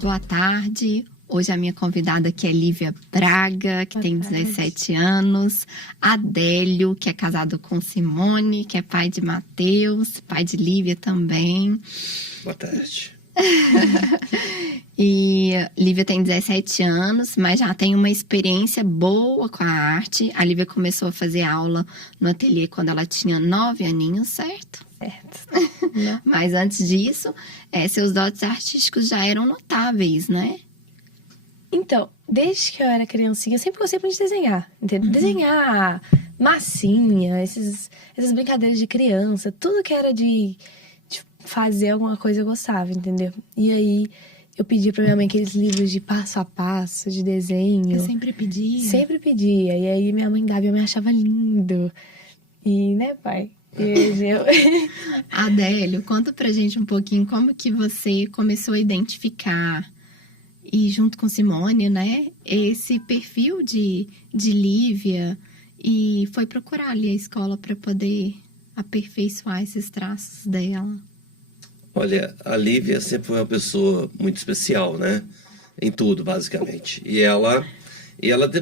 Boa tarde. Hoje a minha convidada aqui é Lívia Braga, que tem 17 anos. Adélio, que é casado com Simone, que é pai de Matheus, pai de Lívia também. Boa tarde. E Lívia tem 17 anos, mas já tem uma experiência boa com a arte. A Lívia começou a fazer aula no ateliê quando ela tinha 9 aninhos, certo? Certo. Mas antes disso, seus dotes artísticos já eram notáveis, né? Então, desde que eu era criancinha, eu sempre gostei muito de desenhar, entendeu? Desenhar, massinha, essas brincadeiras de criança, tudo que era de fazer alguma coisa eu gostava, entendeu? E aí, eu pedia pra minha mãe aqueles livros de passo a passo, de desenho. Eu sempre pedia. Sempre pedia. E aí, minha mãe dava e eu me achava lindo. E, né, pai? Adélio, conta pra gente um pouquinho como que você começou a identificar, e junto com Simone, né, esse perfil de Lívia, e foi procurar ali a escola para poder aperfeiçoar esesses traços dela. Olha, a Lívia sempre foi uma pessoa muito especial, né? Em tudo, basicamente. E ela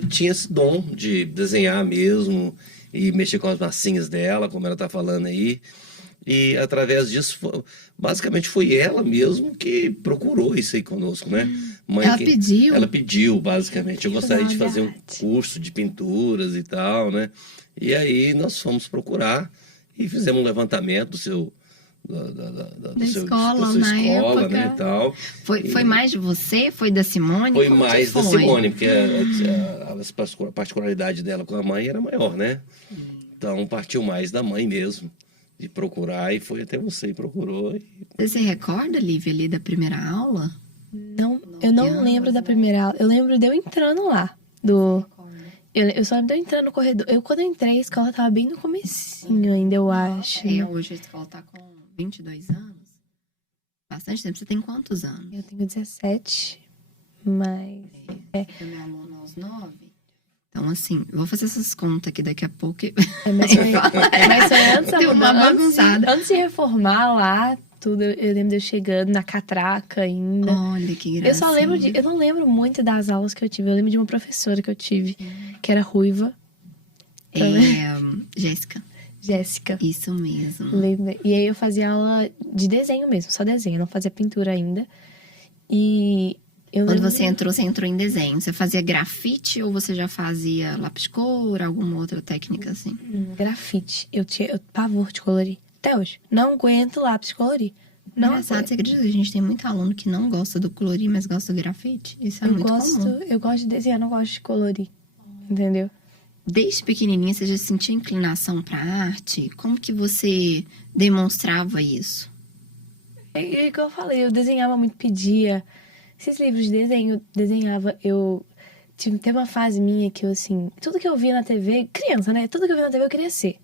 tinha esse dom de desenhar mesmo e mexer com as massinhas dela, como ela tá falando aí. E através disso, basicamente foi ela mesmo que procurou isso aí conosco, né? Mãe, ela pediu? Ela pediu, basicamente. Eu gostaria de fazer um curso de pinturas e tal, né? E aí nós fomos procurar e fizemos um levantamento da sua escola, né, e tal. Foi mais de você? Foi da Simone? Foi mais da Simone, porque a particularidade dela com a mãe era maior, né? Então partiu mais da mãe mesmo, de procurar, e foi até você e procurou. Você se recorda, Lívia, ali da primeira aula? Não, eu não lembro da primeira aula. Eu lembro de eu entrando lá. Eu só lembro de eu entrando no corredor. Quando eu entrei, a escola tava bem no comecinho ainda, eu acho. Hoje a escola tá com 22 anos. Bastante tempo. Você tem quantos anos? Eu tenho 17, mas... Você é minha aluna aos 9. Então, assim, eu vou fazer essas contas aqui daqui a pouco. Mas foi antes de reformar lá, tudo, eu lembro de eu chegando na catraca ainda. Olha que gracinha. Eu só lembro eu não lembro muito das aulas que eu tive. Eu lembro de uma professora que eu tive, que era ruiva. Jéssica. Isso mesmo. Lembra? E aí eu fazia aula de desenho mesmo, só desenho, eu não fazia pintura ainda. E quando você entrou em desenho. Você fazia grafite ou você já fazia lápis de cor, alguma outra técnica assim? Grafite. Eu tinha pavor de colorir. Até hoje. Não aguento lápis de colorir. Não engraçado, você acredita que a gente tem muito aluno que não gosta do colorir, mas gosta do grafite? Isso é muito comum. Eu gosto de desenhar, não gosto de colorir. Entendeu? Desde pequenininha, você já sentia inclinação para arte? Como que você demonstrava isso? É igual eu falei, eu desenhava muito, pedia. Esses livros de desenho, eu desenhava. Teve uma fase minha que eu, assim... Tudo que eu via na TV... Criança, né? Tudo que eu via na TV eu queria ser.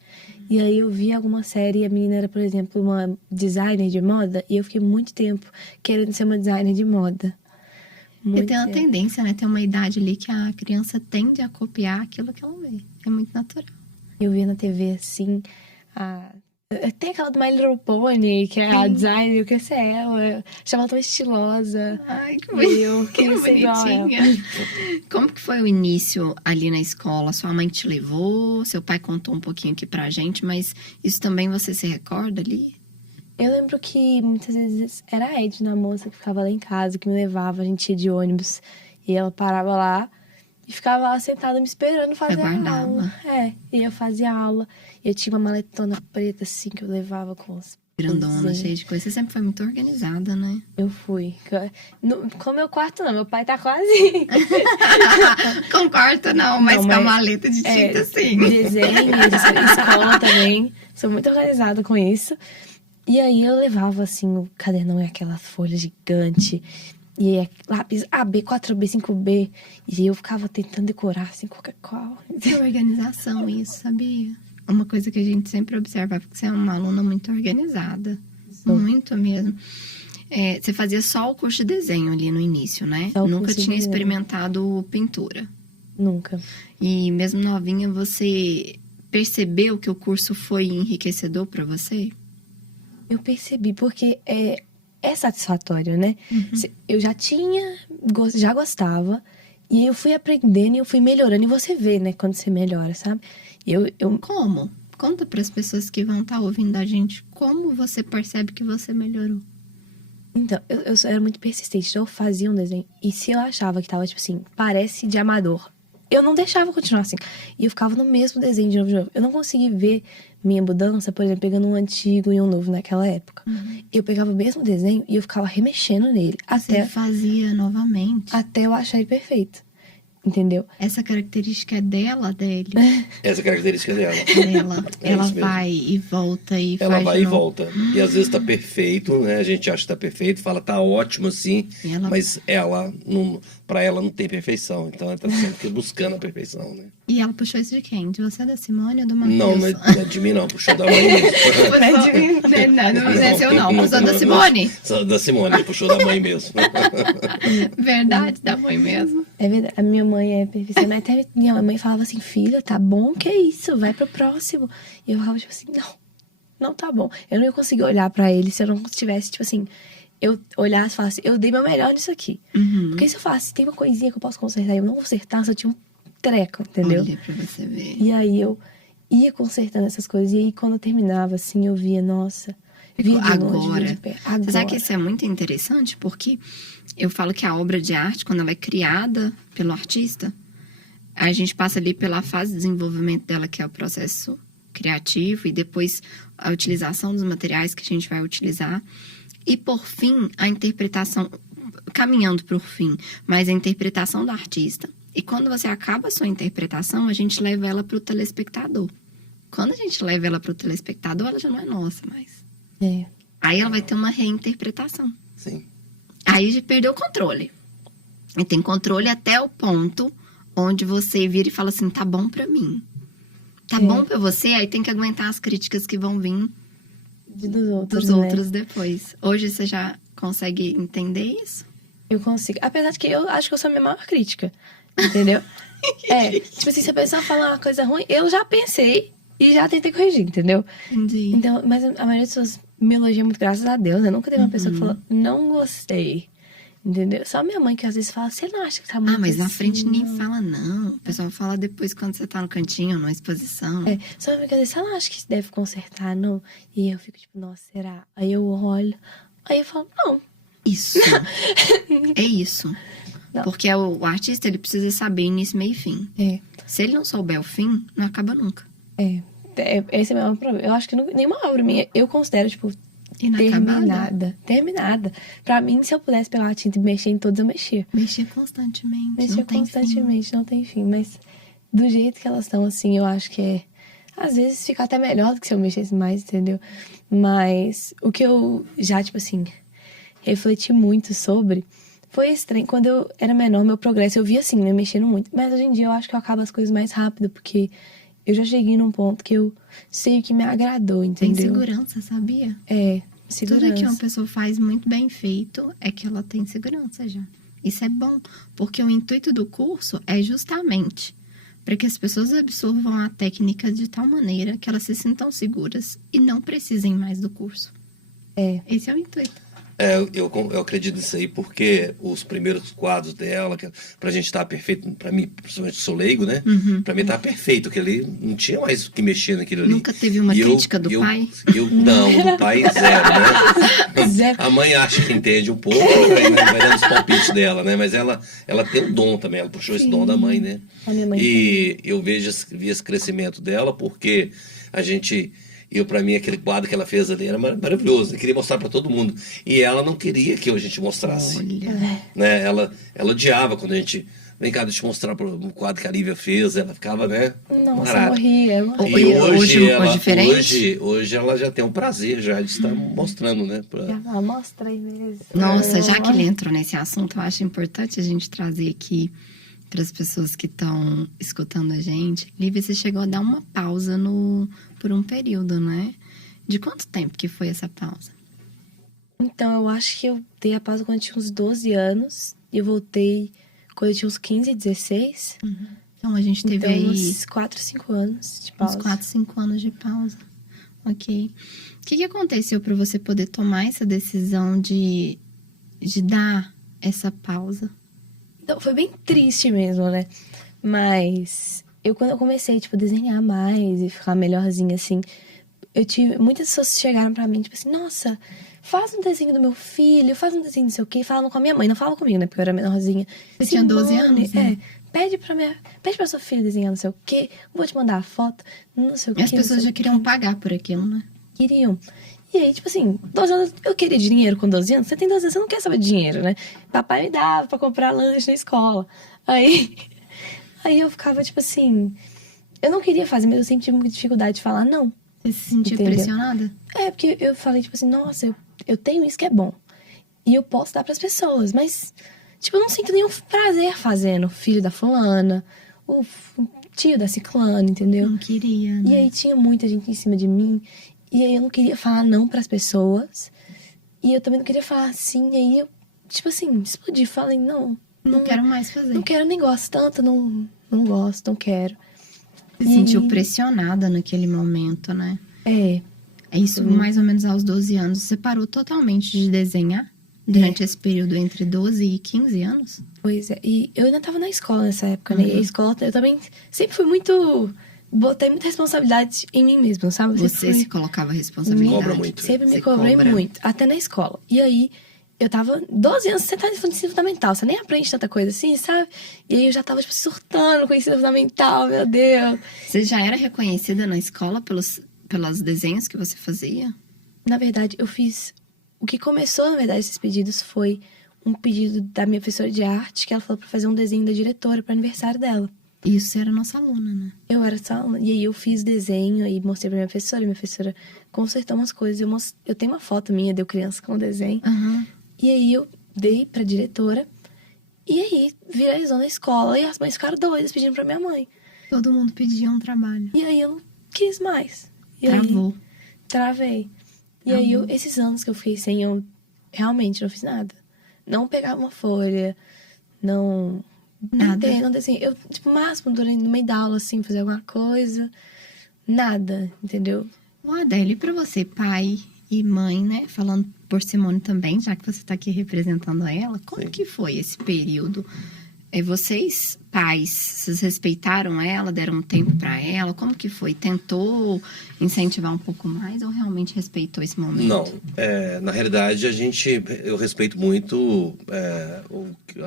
E aí eu via alguma série e a menina era, por exemplo, uma designer de moda. E eu fiquei muito tempo querendo ser uma designer de moda. Porque tem uma tendência, né? Tem uma idade ali que a criança tende a copiar aquilo que ela vê. É muito natural. Eu via na TV, assim... Tem aquela do My Little Pony, que é a designer, eu queria ser ela. Achava ela tão estilosa. Ai, que eu queria ser igual a ela. Como que foi o início ali na escola? Sua mãe te levou? Seu pai contou um pouquinho aqui pra gente, mas isso também você se recorda ali? Eu lembro que muitas vezes era a Edna, moça que ficava lá em casa, que me levava, a gente ia de ônibus. E ela parava lá e ficava lá sentada me esperando fazer a aula. E eu fazia aula. Eu tinha uma maletona preta, assim, que eu levava com os... Grandona, cheia de coisa. Você sempre foi muito organizada, né? Eu fui. Com o meu quarto, não. Meu pai tá quase... Com quarto, não. Mas com a maleta de tinta, sim. Desenho, escola também. Sou muito organizada com isso. E aí eu levava, assim, o cadernão e aquela folha gigante... E é lápis AB, 4B, 5B. E eu ficava tentando decorar, assim, qualquer qual. Que organização isso, sabia? Uma coisa que a gente sempre observa, porque você é uma aluna muito organizada. Muito mesmo. Você fazia só o curso de desenho ali no início, né? Só o Nunca curso de tinha desenho. experimentado pintura. Nunca. E mesmo novinha, você percebeu que o curso foi enriquecedor para você? Eu percebi, porque é satisfatório, né? Eu já já gostava, e aí eu fui aprendendo e eu fui melhorando. E você vê, né, quando você melhora, sabe? Eu Como? Conta para as pessoas que vão estar ouvindo a gente como você percebe que você melhorou. Então, eu era muito persistente, então eu fazia um desenho. E se eu achava que tava, tipo assim, parece de amador, eu não deixava continuar assim. E eu ficava no mesmo desenho de novo. Eu não conseguia ver minha mudança, por exemplo, pegando um antigo e um novo naquela época. Eu pegava o mesmo desenho e eu ficava remexendo nele. Você fazia novamente. Até eu achar ele perfeito. Entendeu? Essa característica é dela, dele? Essa característica dela. Dela. É Ela isso mesmo. vai e volta e Ela faz vai de e novo. volta. E às vezes tá perfeito, né? A gente acha que tá perfeito, fala tá ótimo assim, E ela- mas pra ela não tem perfeição. Então ela tá sempre buscando a perfeição, né? E ela puxou isso de quem? De você, da Simone ou do Matheus? Não, não é de mim não, puxou da mãe mesmo. Não é seu não, puxou da Simone. Da Simone, puxou da mãe mesmo. Verdade, da mãe mesmo. É verdade. A minha mãe é perfeccionista. Até minha mãe falava assim, filha, tá bom, que isso? Vai pro próximo. E eu falava, tipo assim, não tá bom. Eu não ia conseguir olhar pra ele se eu não tivesse, tipo assim, eu olhasse e falasse, eu dei meu melhor nisso aqui. Porque se eu falasse, tem uma coisinha que eu posso consertar e eu não consertar, só tinha um treco, entendeu? Olha pra você ver. E aí eu ia consertando essas coisas. E aí quando eu terminava, assim, eu via, nossa, via de longe, via de perto. Você sabe que Agora. isso é muito interessante? Porque eu falo que a obra de arte, quando ela é criada pelo artista, a gente passa ali pela fase de desenvolvimento dela, que é o processo criativo, e depois a utilização dos materiais que a gente vai utilizar. E, por fim, a interpretação, caminhando para o fim, mas a interpretação do artista. E quando você acaba a sua interpretação, a gente leva ela para o telespectador. Quando a gente leva ela para o telespectador, ela já não é nossa mais. É. Aí ela vai ter uma reinterpretação. Sim. Aí já perdeu o controle. E tem controle até o ponto onde você vira e fala assim, tá bom pra mim. Tá bom pra você, aí tem que aguentar as críticas que vão vir Dos outros, dos né? outros depois. Hoje você já consegue entender isso? Eu consigo. Apesar de que eu acho que eu sou a minha maior crítica. Entendeu? Tipo assim, se a pessoa falar uma coisa ruim, eu já pensei e já tentei corrigir, entendeu? Entendi. Então, mas a maioria das pessoas me elogia muito, graças a Deus. Eu nunca teve uma pessoa que falou, não gostei. Entendeu? Só minha mãe que às vezes fala, você não acha que tá muito Mas na assim, frente nem não?" fala, não. O pessoal fala depois quando você tá no cantinho, numa exposição. Só minha mãe que às vezes, você não acha que deve consertar, não? E eu fico tipo, nossa, será? Aí eu olho, aí eu falo, não. Isso. É isso. Não. Porque o artista, ele precisa saber início, meio e fim. Se ele não souber o fim, não acaba nunca. Esse é o meu problema. Eu acho que nenhuma obra minha eu considero, tipo, Inacabada. terminada. Pra mim, se eu pudesse pegar a tinta e mexer em todas, eu mexia. Mexer constantemente. Mexia não tem constantemente, não tem fim. Mas do jeito que elas estão, assim, eu acho que às vezes fica até melhor do que se eu mexesse mais, entendeu? Mas o que eu já, tipo assim, refleti muito sobre foi esse trem. Quando eu era menor, meu progresso, eu via assim, né? Mexendo muito. Mas hoje em dia eu acho que eu acabo as coisas mais rápido, porque eu já cheguei num ponto que eu sei o que me agradou, Tem entendeu? segurança, sabia? Segurança. Tudo que uma pessoa faz muito bem feito é que ela tem segurança já. Isso é bom, porque o intuito do curso é justamente para que as pessoas absorvam a técnica de tal maneira que elas se sintam seguras e não precisem mais do curso. Esse é o intuito. Eu acredito nisso aí porque os primeiros quadros dela, pra gente estar perfeito, pra mim, principalmente sou leigo, né? Pra mim tá perfeito, que ali não tinha mais o que mexer naquilo ali. Nunca teve uma crítica do pai? Não, do pai zero, né? Zero. A mãe acha que entende um pouco, vai dando os palpites dela, né? Mas ela tem um dom também, ela puxou esse dom da mãe, né? A minha mãe E eu vi esse crescimento dela porque pra mim, aquele quadro que ela fez ali era maravilhoso. Eu queria mostrar pra todo mundo. E ela não queria que a gente mostrasse. Olha. Né? Ela odiava quando a gente... Vem cá, deixa eu te mostrar um quadro que a Lívia fez. Ela ficava, né? Nossa, marada. morria. E Hoje diferente? hoje ela já tem um prazer já de estar mostrando, né? Mostra aí mesmo. Nossa, já que ele entrou nesse assunto, eu acho importante a gente trazer aqui para as pessoas que estão escutando a gente. Lívia, você chegou a dar uma pausa por um período, né? De quanto tempo que foi essa pausa? Então, eu acho que eu dei a pausa quando eu tinha uns 12 anos. E eu voltei quando eu tinha uns 15, 16. Então, a gente teve Então, aí uns 4, 5 anos de pausa. uns 4, 5 anos de pausa. Ok. O que aconteceu para você poder tomar essa decisão de dar essa pausa? Então, foi bem triste mesmo, né? Mas quando eu comecei, tipo, a desenhar mais e ficar melhorzinha, assim, muitas pessoas chegaram pra mim, tipo assim, nossa, faz um desenho do meu filho, faz um desenho não sei o quê. Falavam com a minha mãe, não falavam comigo, né? Porque eu era menorzinha. Você tinha 12 anos, né? Pede pra sua filha desenhar não sei o quê, vou te mandar a foto, não sei o quê. E as pessoas já queriam pagar por aquilo, né? Queriam. E aí, tipo assim, 12 anos, eu queria dinheiro com 12 anos. Você tem 12 anos, você não quer saber de dinheiro, né? Papai me dava pra comprar lanche na escola. Aí eu ficava, tipo assim, eu não queria fazer, mas eu sempre tive muita dificuldade de falar não. Você se sentia Entendeu? pressionada? Porque eu falei, tipo assim, nossa, eu tenho isso que é bom. E eu posso dar pras pessoas, mas, tipo, eu não sinto nenhum prazer fazendo. Filho da fulana, o tio da ciclana, entendeu? Não queria, E né? aí tinha muita gente em cima de mim. E aí eu não queria falar não pras pessoas. E eu também não queria falar sim. E aí eu, tipo assim, explodi. Falei, Não quero mais fazer. não quero, nem gosto tanto, não gosto, não quero. Se sentiu pressionada naquele momento, né? É, É isso, mais ou menos aos 12 anos. Você parou totalmente de desenhar durante esse período entre 12 e 15 anos? pois é. E eu ainda tava na escola nessa época, né? E a escola, eu também sempre fui muito... Botei muita responsabilidade em mim mesma, sabe? Eu sempre Você fui- se colocava responsabilidade. Cobra muito. Sempre me Você cobrei cobra. muito, até na escola. E aí, eu tava 12 anos, você tá no ensino fundamental, você nem aprende tanta coisa assim, sabe? E aí eu já tava, tipo, surtando com o ensino fundamental, meu Deus. Você já era reconhecida na escola pelos desenhos que você fazia? Na verdade, eu fiz... O que começou, na verdade, esses pedidos foi um pedido da minha professora de arte, que ela falou pra fazer um desenho da diretora pro aniversário dela. Isso, você era nossa aluna, né? Eu era só aluna. E aí eu fiz desenho e mostrei pra minha professora consertou umas coisas. Eu tenho uma foto minha de eu criança com o desenho. Aham. E aí eu dei pra diretora. E aí viralizou na escola. E as mães ficaram doidas pedindo pra minha mãe. Todo mundo pedia um trabalho. E aí eu não quis mais. E Travou. aí travei. E aí esses anos que eu fiquei sem, eu realmente não fiz nada. Não pegava uma folha, não... Nada. Pintei, não desenhei. Eu, tipo, máximo, durante no meio da aula, assim, fazer alguma coisa. Nada, entendeu? O Adélio, e pra você, pai e mãe, né? Falando por Simone também, já que você tá aqui representando ela, como Sim. que foi esse período? Vocês, pais, vocês respeitaram ela, deram um tempo pra ela? Como que foi? Tentou incentivar um pouco mais ou realmente respeitou esse momento? Não, na realidade eu respeito muito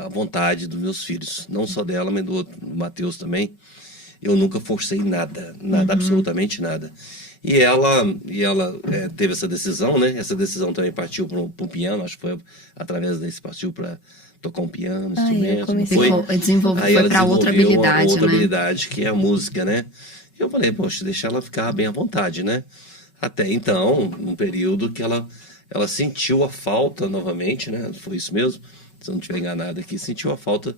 a vontade dos meus filhos, não só dela, mas do Matheus também. Eu nunca forcei nada, absolutamente nada. E ela teve essa decisão, né? Essa decisão também partiu para um piano, acho que foi através desse partiu para tocar um piano, instrumento, não comecei foi? Foi ela pra outra desenvolveu habilidade, uma outra né? habilidade que é a música, né? E eu falei, poxa, deixa ela ficar bem à vontade, né? Até então, num período que ela sentiu a falta novamente, né? Foi isso mesmo? Se eu não estiver enganado aqui, sentiu a falta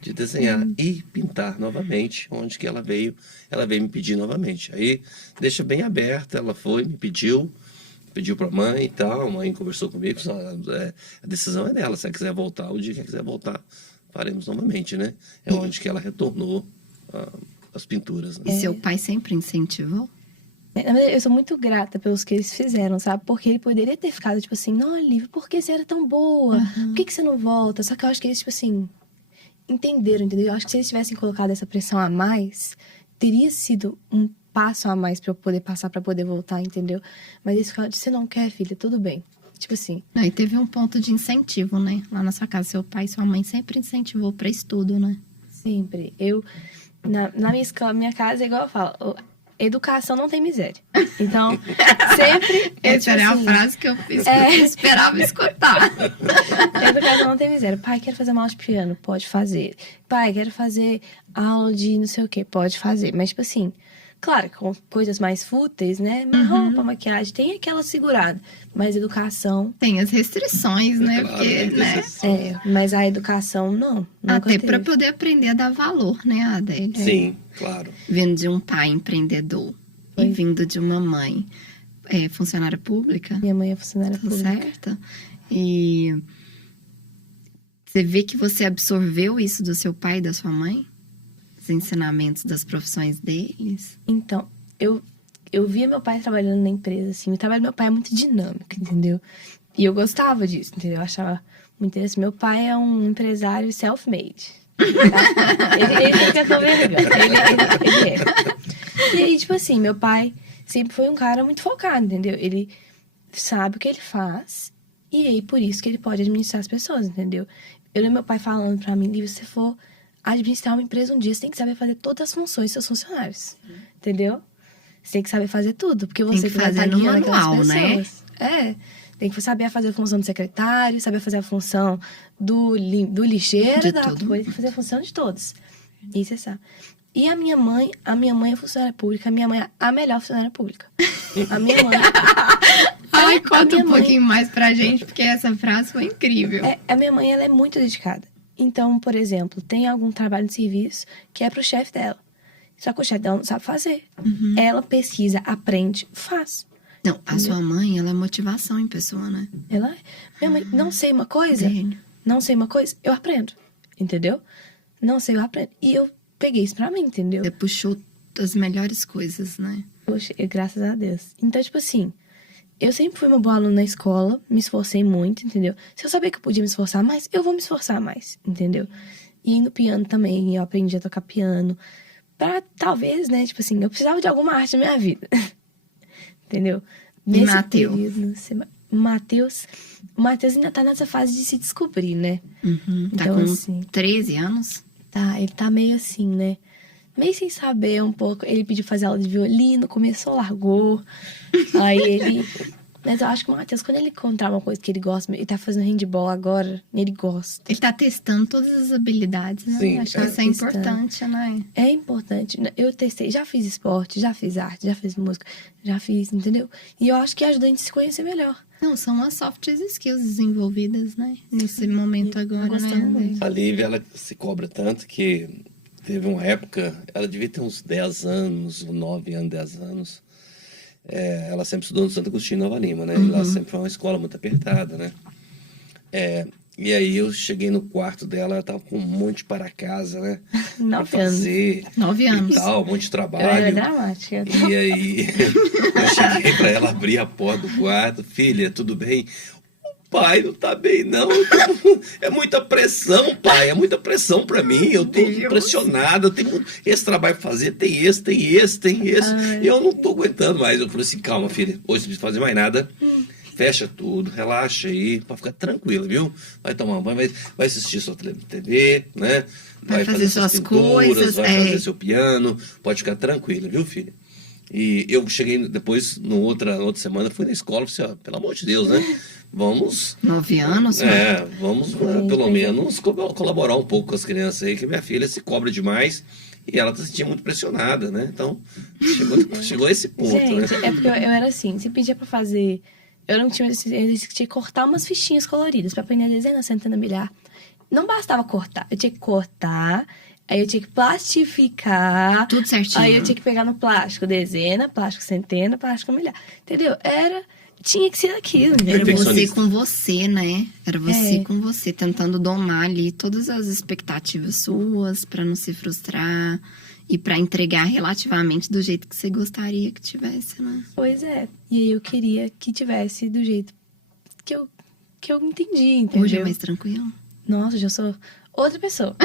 de desenhar e pintar novamente, onde que ela veio me pedir novamente. Aí deixa bem aberta, ela foi, me pediu para a mãe e tal, a mãe conversou comigo, a decisão é dela, se ela quiser voltar, o dia que ela quiser voltar, faremos novamente, né? É onde que ela retornou as pinturas. Né? E seu pai sempre incentivou? Na verdade, eu sou muito grata pelos que eles fizeram, sabe? Porque ele poderia ter ficado, tipo assim, não, Olivia, por que você era tão boa? Por que você não volta? Só que eu acho que eles, tipo assim, entenderam, entendeu? Eu acho que se eles tivessem colocado essa pressão a mais, teria sido um passo a mais pra eu poder passar, pra poder voltar, entendeu? Mas eles falaram, você não quer, filha, tudo bem. Tipo assim. Não, e teve um ponto de incentivo, né? Lá na sua casa, seu pai e sua mãe sempre incentivou pra estudo, né? Sempre. Na minha escola, minha casa, é igual eu falo, educação não tem miséria. Então, sempre... Essa era a frase que eu esperava escutar. Educação não tem miséria. Pai, quero fazer uma aula de piano? Pode fazer. Pai, quero fazer aula de não sei o quê? Pode fazer. Mas, tipo assim, claro, com coisas mais fúteis, né? Minha roupa, maquiagem, tem aquela segurada. Mas educação... Tem as restrições, né? Claro, Porque, tem que ter né? essa- mas a educação, não. Nunca Até teve. pra poder aprender a dar valor, né, Adélia? Sim, claro. Vindo de um pai empreendedor e vindo de uma mãe funcionária pública, Minha mãe é funcionária tá pública. certo? E você vê que você absorveu isso do seu pai e da sua mãe? Os ensinamentos das profissões deles? Então, eu via meu pai trabalhando na empresa, assim. O trabalho do meu pai é muito dinâmico, entendeu? E eu gostava disso, entendeu? Eu achava muito interessante. Meu pai é um empresário self-made. Tá? Ele não quer comer, ele é. E aí, tipo assim, meu pai sempre foi um cara muito focado, entendeu? Ele sabe o que ele faz e aí por isso que ele pode administrar as pessoas, entendeu? Eu lembro meu pai falando pra mim, se você for administrar uma empresa um dia, você tem que saber fazer todas as funções dos seus funcionários, entendeu? Você tem que saber fazer tudo, porque você que vai estar fazer no guiando manual, aquelas né? pessoas. Tem que saber fazer a função do secretário, saber fazer a função do lixeiro, De da tudo. coisa, tem que fazer a função de todos. Isso você sabe. E a minha mãe é funcionária pública, a minha mãe é a melhor funcionária pública. A minha mãe... Ai, a conta minha um mãe- pouquinho mais pra gente, porque essa frase foi incrível. A minha mãe, ela é muito dedicada. Então, por exemplo, tem algum trabalho de serviço que é pro chefe dela. Só que o chefe dela não sabe fazer. Ela pesquisa, aprende, faz. Não, a sua mãe, ela é motivação em pessoa, né? Ela, minha mãe, não sei uma coisa, Gênio. não sei uma coisa, eu aprendo. Entendeu? Não sei, eu aprendo. E eu peguei isso pra mim, entendeu? Você puxou as melhores coisas, né? Poxa, graças a Deus. Então, tipo assim, eu sempre fui uma boa aluna na escola, me esforcei muito, entendeu? Se eu sabia que eu podia me esforçar mais, eu vou me esforçar mais, entendeu? E no piano também, eu aprendi a tocar piano. Pra, talvez, né, tipo assim, eu precisava de alguma arte na minha vida. Entendeu? E Mateus? O Mateus ainda tá nessa fase de se descobrir, né? Tá Então, com assim, 13 anos? tá, ele tá meio assim, né? Meio sem saber um pouco. Ele pediu fazer aula de violino, começou, largou. Aí ele... Mas eu acho que o Matheus, quando ele encontrar uma coisa que ele gosta, ele tá fazendo handball agora, ele gosta. Ele tá testando todas as habilidades, né? Sim, Acho que é. isso é importante, né? É importante. Eu testei, já fiz esporte, já fiz arte, já fiz música, já fiz, entendeu? E eu acho que ajuda a gente a se conhecer melhor. Não, são as soft skills desenvolvidas, né? Nesse momento agora, gostando né? muito. A Lívia, ela se cobra tanto que teve uma época, ela devia ter uns 10 anos, 9 anos, 10 anos. Ela sempre estudou no Santo Agostinho Nova Lima, né? E lá sempre foi uma escola muito apertada, né? E aí eu cheguei no quarto dela, ela tava com um monte para casa, né? Pra 9 anos. fazer 9 anos. e tal, um monte de Eu era trabalho. dramática. E aí eu cheguei pra ela abrir a porta do quarto, filha, tudo bem? O pai não tá bem, não. É muita pressão, pai. É muita pressão pra mim. Eu tô Deus. pressionada. Eu tenho esse trabalho pra fazer. Tem esse. E eu não tô aguentando mais. Eu falei assim, calma, filha. Hoje não precisa fazer mais nada. Fecha tudo, relaxa aí, pra ficar tranquila, viu? Vai tomar um banho, vai assistir sua TV, né? Vai fazer suas pinturas, coisas, vai fazer seu piano. Pode ficar tranquila, viu, filha? E eu cheguei depois, na outra semana, fui na escola e falei assim, ó, pelo amor de Deus, né? Vamos... 9 anos? né? Vamos pelo menos colaborar um pouco com as crianças aí, que minha filha se cobra demais e ela se sentia muito pressionada, né? Então, chegou a esse ponto, né? Gente, é porque eu era assim, se pedia pra fazer... Eu não tinha esse exercício que tinha que cortar umas fichinhas coloridas pra aprender a desenhar, centena, milhar. Não bastava cortar, eu tinha que cortar, aí eu tinha que plastificar. Tudo certinho. Aí eu tinha que pegar no plástico, dezena, plástico, centena, plástico, milhar. Entendeu? Tinha que ser aquilo, Era entendeu? você Perfeccionista. com você, né? Era você com você, tentando domar ali todas as expectativas suas pra não se frustrar e pra entregar relativamente do jeito que você gostaria que tivesse, né? Pois é. E aí eu queria que tivesse do jeito que eu entendi, entendeu? Hoje é mais tranquilo. Nossa, hoje eu sou outra pessoa.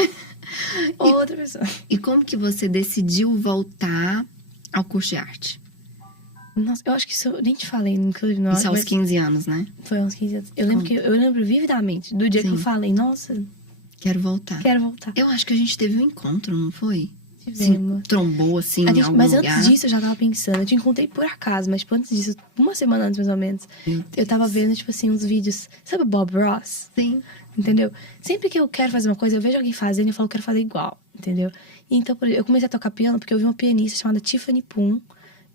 Outra pessoa. E como que você decidiu voltar ao curso de arte? Nossa, eu acho que isso eu nem te falei, inclusive. Isso aos 15 anos, né? Foi aos 15 anos. Eu lembro vividamente do dia que eu Sim. falei, nossa, Quero voltar. quero voltar. Eu acho que a gente teve um encontro, não foi? Tivemos. Trombou, assim, em algum Mas lugar. antes disso eu já tava pensando, eu te encontrei por acaso, mas tipo, antes disso, uma semana antes mais ou menos, Meu eu tava vendo, tipo assim, uns vídeos. Sabe o Bob Ross? Sim. Entendeu? Sempre que eu quero fazer uma coisa, eu vejo alguém fazendo e eu falo, eu quero fazer igual, entendeu? E então, por exemplo, eu comecei a tocar piano porque eu vi uma pianista chamada Tiffany Poon,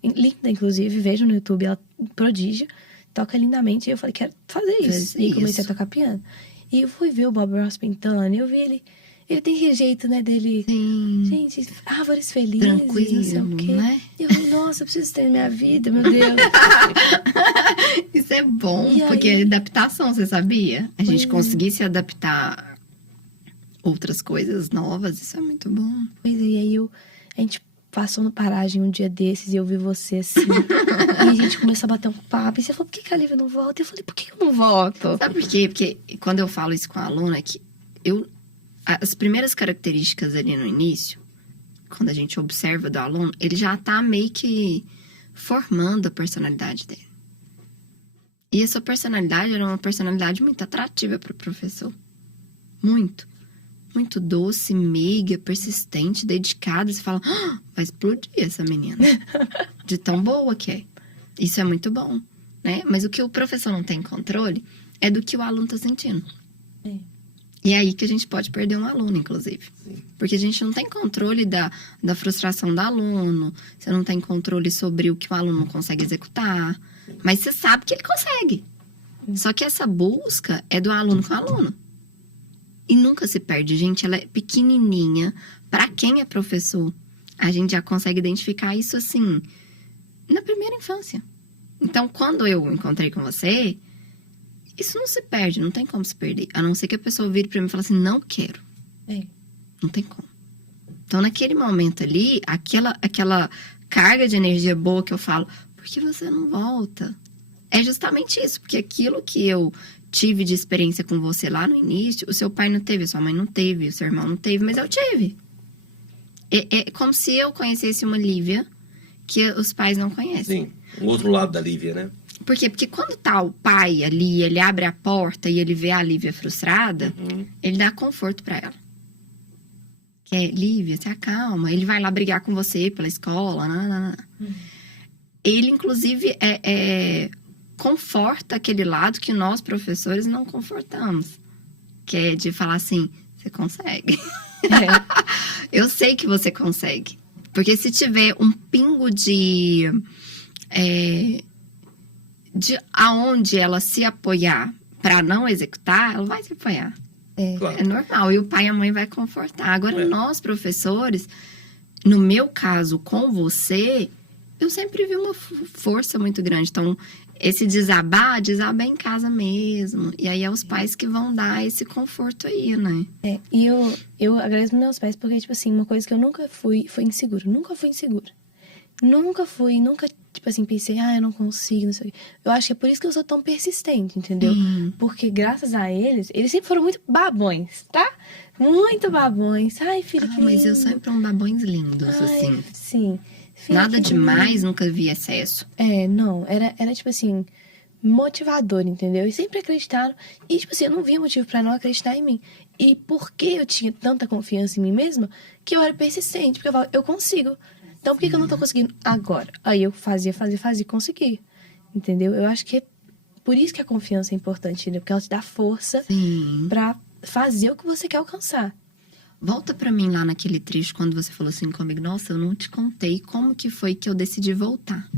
linda, inclusive, vejam no YouTube, ela prodígio, toca lindamente, e eu falei, quero fazer isso. Faz E comecei isso. a tocar piano. E eu fui ver o Bob Ross pintando, e eu vi ele Ele tem aquele jeito, né, dele... Sim. Gente, árvores felizes, Tranquilo, não sei o quê. né? E eu falei, nossa, eu preciso ter na minha vida, meu Deus. Isso é bom, E aí? porque é adaptação, você sabia? A gente Pois é. conseguir se adaptar a outras coisas novas, isso é muito bom. Pois é, e aí a gente passou no Paragem um dia desses e eu vi você assim. E a gente começou a bater um papo. E você falou, por que a Lívia não volta? E eu falei, por que eu não volto? Sabe por quê? Porque quando eu falo isso com a aluna, que as primeiras características ali no início, quando a gente observa do aluno, ele já tá meio que formando a personalidade dele. E essa personalidade era uma personalidade muito atrativa para o professor. Muito. Muito doce, meiga, persistente, dedicada. Você fala, vai explodir essa menina. De tão boa que é. Isso é muito bom, né? Mas o que o professor não tem controle é do que o aluno tá sentindo. É. E é aí que a gente pode perder um aluno, inclusive. Porque a gente não tem controle da frustração do aluno. Você não tem controle sobre o que o aluno não consegue executar. Mas você sabe que ele consegue. Só que essa busca é do aluno com o aluno. E nunca se perde, gente. Ela é pequenininha. Para quem é professor, a gente já consegue identificar isso assim, na primeira infância. Então, quando eu encontrei com você, isso não se perde, não tem como se perder. A não ser que a pessoa vire pra mim e fale assim, não quero. É. Não tem como. Então, naquele momento ali, aquela carga de energia boa que eu falo, por que você não volta? É justamente isso, porque aquilo que eu tive de experiência com você lá no início, o seu pai não teve, a sua mãe não teve, o seu irmão não teve, mas eu tive. É como se eu conhecesse uma Lívia que os pais não conhecem. Sim, o outro lado da Lívia, né? Por quê? Porque quando tá o pai ali, ele abre a porta e ele vê a Lívia frustrada, ele dá conforto pra ela. Que é, Lívia, se acalma. Ele vai lá brigar com você pela escola. Não. Ele, inclusive, conforta aquele lado que nós, professores, não confortamos. Que é de falar assim, você consegue. Eu sei que você consegue. Porque se tiver um pingo de aonde ela se apoiar para não executar, ela vai se apoiar. Claro. É normal. E o pai e a mãe vai confortar. Agora, nós, professores, no meu caso, com você, eu sempre vi uma força muito grande. Então, esse desaba em casa mesmo. E aí é os pais que vão dar esse conforto aí, né? E eu agradeço meus pais porque, tipo assim, uma coisa que eu nunca fui foi insegura. Nunca fui insegura. Nunca, tipo assim, pensei, eu não consigo, não sei o quê. Eu acho que é por isso que eu sou tão persistente, entendeu? Porque graças a eles sempre foram muito babões, tá? Muito babões. Ai, filho, que Mas eu lindo. sempre um babões lindos, Ai, assim. Sim. Filho, Nada que demais, lindo. nunca vi excesso. Não, era tipo assim, motivador, entendeu? E sempre acreditaram. E, tipo assim, eu não via motivo pra não acreditar em mim. E porque eu tinha tanta confiança em mim mesma, que eu era persistente. Porque eu falava, eu consigo. Então, por que eu não tô conseguindo agora? Aí eu fazia e consegui. Entendeu? Eu acho que é por isso que a confiança é importante, né? Porque ela te dá força pra fazer o que você quer alcançar. Volta pra mim lá naquele trecho, quando você falou assim comigo, nossa, eu não te contei como que foi que eu decidi voltar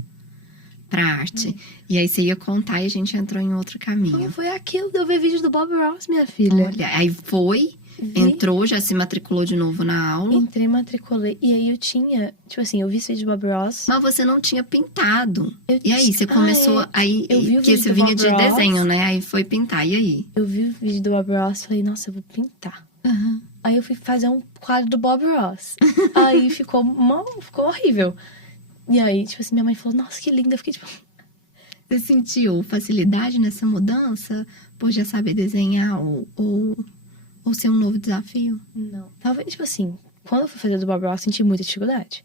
pra arte. E aí você ia contar e a gente entrou em outro caminho. Como foi aquilo de eu ver vídeos do Bob Ross, minha filha? Olha, aí foi, entrou, já se matriculou de novo na aula. Entrei, matriculei. E aí eu tinha, tipo assim, eu vi esse vídeo do Bob Ross. Mas você não tinha pintado. Eu E aí, você começou, aí, Eu vi o que vídeo você do vinha Bob de Ross. desenho, né? Aí foi pintar, e aí? Eu vi o vídeo do Bob Ross e falei, nossa, eu vou pintar. Aí eu fui fazer um quadro do Bob Ross. Aí ficou horrível. E aí, tipo assim, minha mãe falou, nossa, que linda. Eu fiquei tipo... Você sentiu facilidade nessa mudança? Por já saber desenhar ou ser um novo desafio? Não. Talvez, tipo assim, quando eu fui fazer do Bob Ross, senti muita dificuldade.